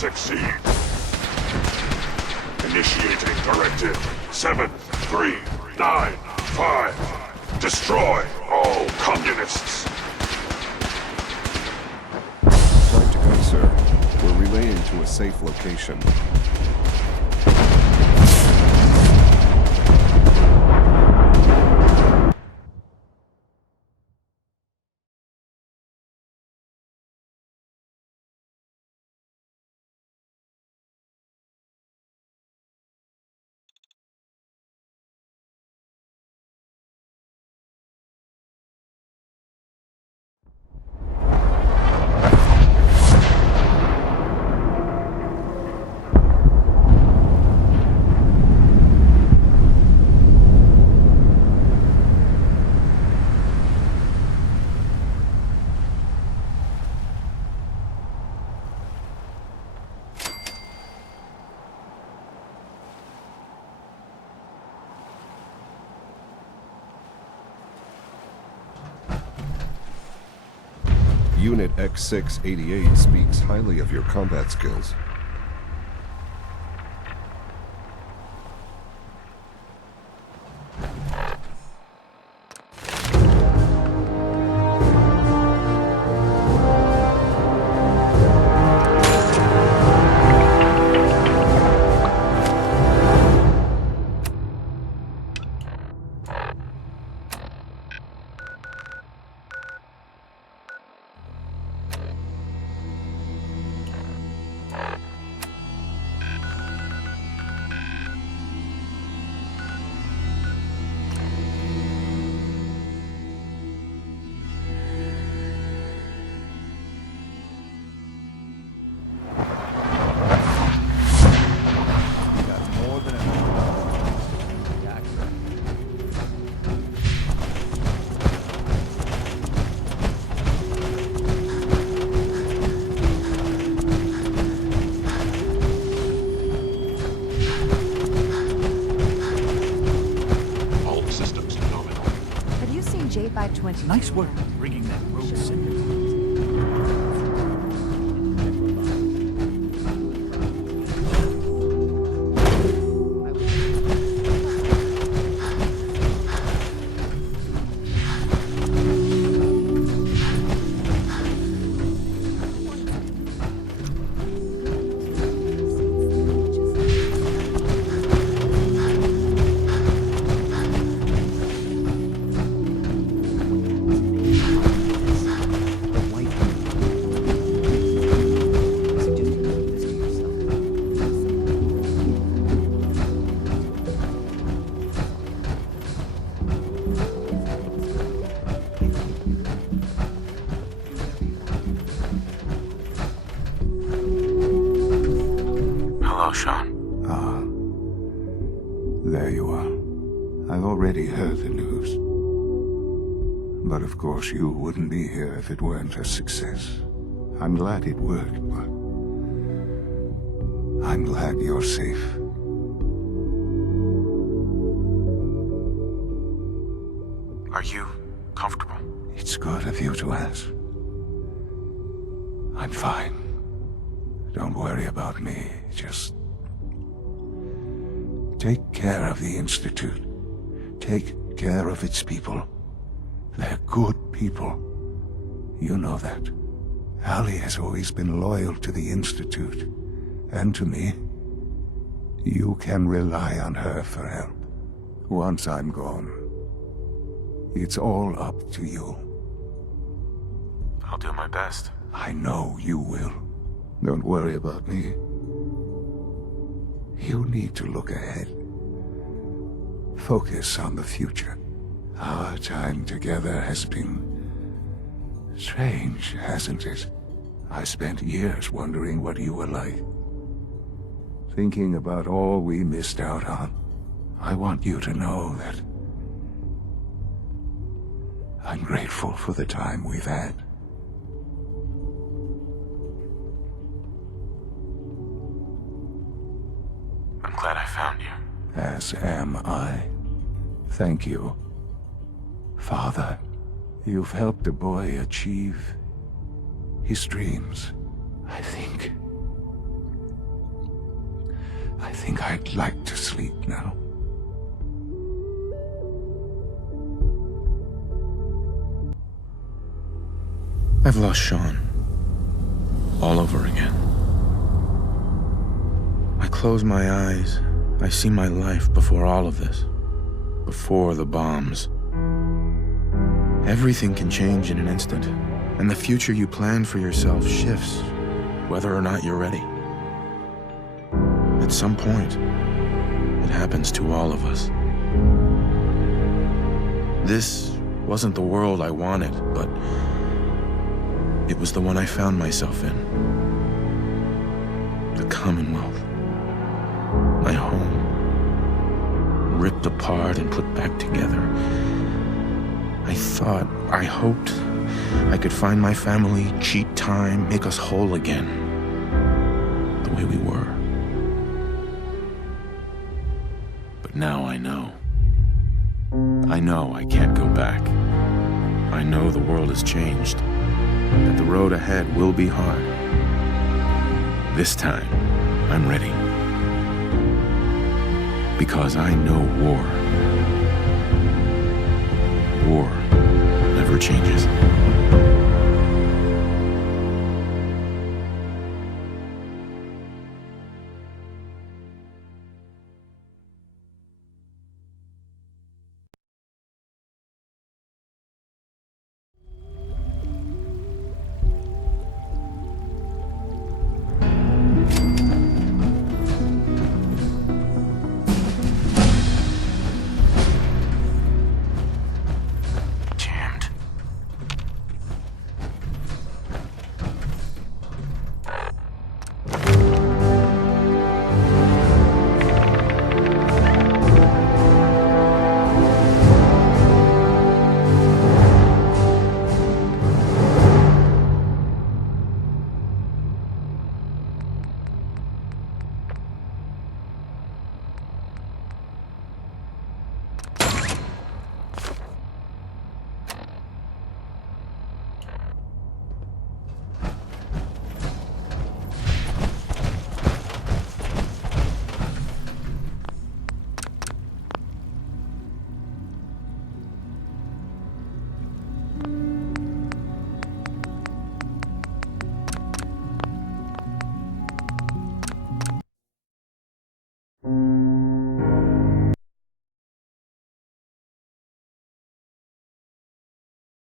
succeed. Initiating directive 7395. Destroy all communists. Time to go, sir. We're relaying to a safe location. Unit X688 speaks highly of your combat skills. Nice work bringing that rogue cinder. Hello, Sean. Ah. There you are. I've already heard the news. But of course you wouldn't be here if it weren't a success. I'm glad it worked, but I'm glad you're safe. Are you comfortable? It's good of you to ask. I'm fine. Don't worry about me. Just take care of the Institute. Take care of its people. They're good people. You know that. Allie has always been loyal to the Institute. And to me. You can rely on her for help. Once I'm gone, it's all up to you. I'll do my best. I know you will. Don't worry about me. You need to look ahead. Focus on the future. Our time together has been strange, hasn't it? I spent years wondering what you were like. Thinking about all we missed out on. I want you to know that I'm grateful for the time we've had. I'm glad I found you. As am I. Thank you. Father, you've helped a boy achieve his dreams. I think I'd like to sleep now. I've lost Sean. All over again. I close my eyes. I see my life before all of this. Before the bombs. Everything can change in an instant, and the future you plan for yourself shifts, whether or not you're ready. At some point, it happens to all of us. This wasn't the world I wanted, but it was the one I found myself in. The Commonwealth. My home. Ripped apart and put back together. I thought, I hoped, I could find my family, cheat time, make us whole again. The way we were. But now I know. I know I can't go back. I know the world has changed. That the road ahead will be hard. This time, I'm ready. Because I know war. War never changes.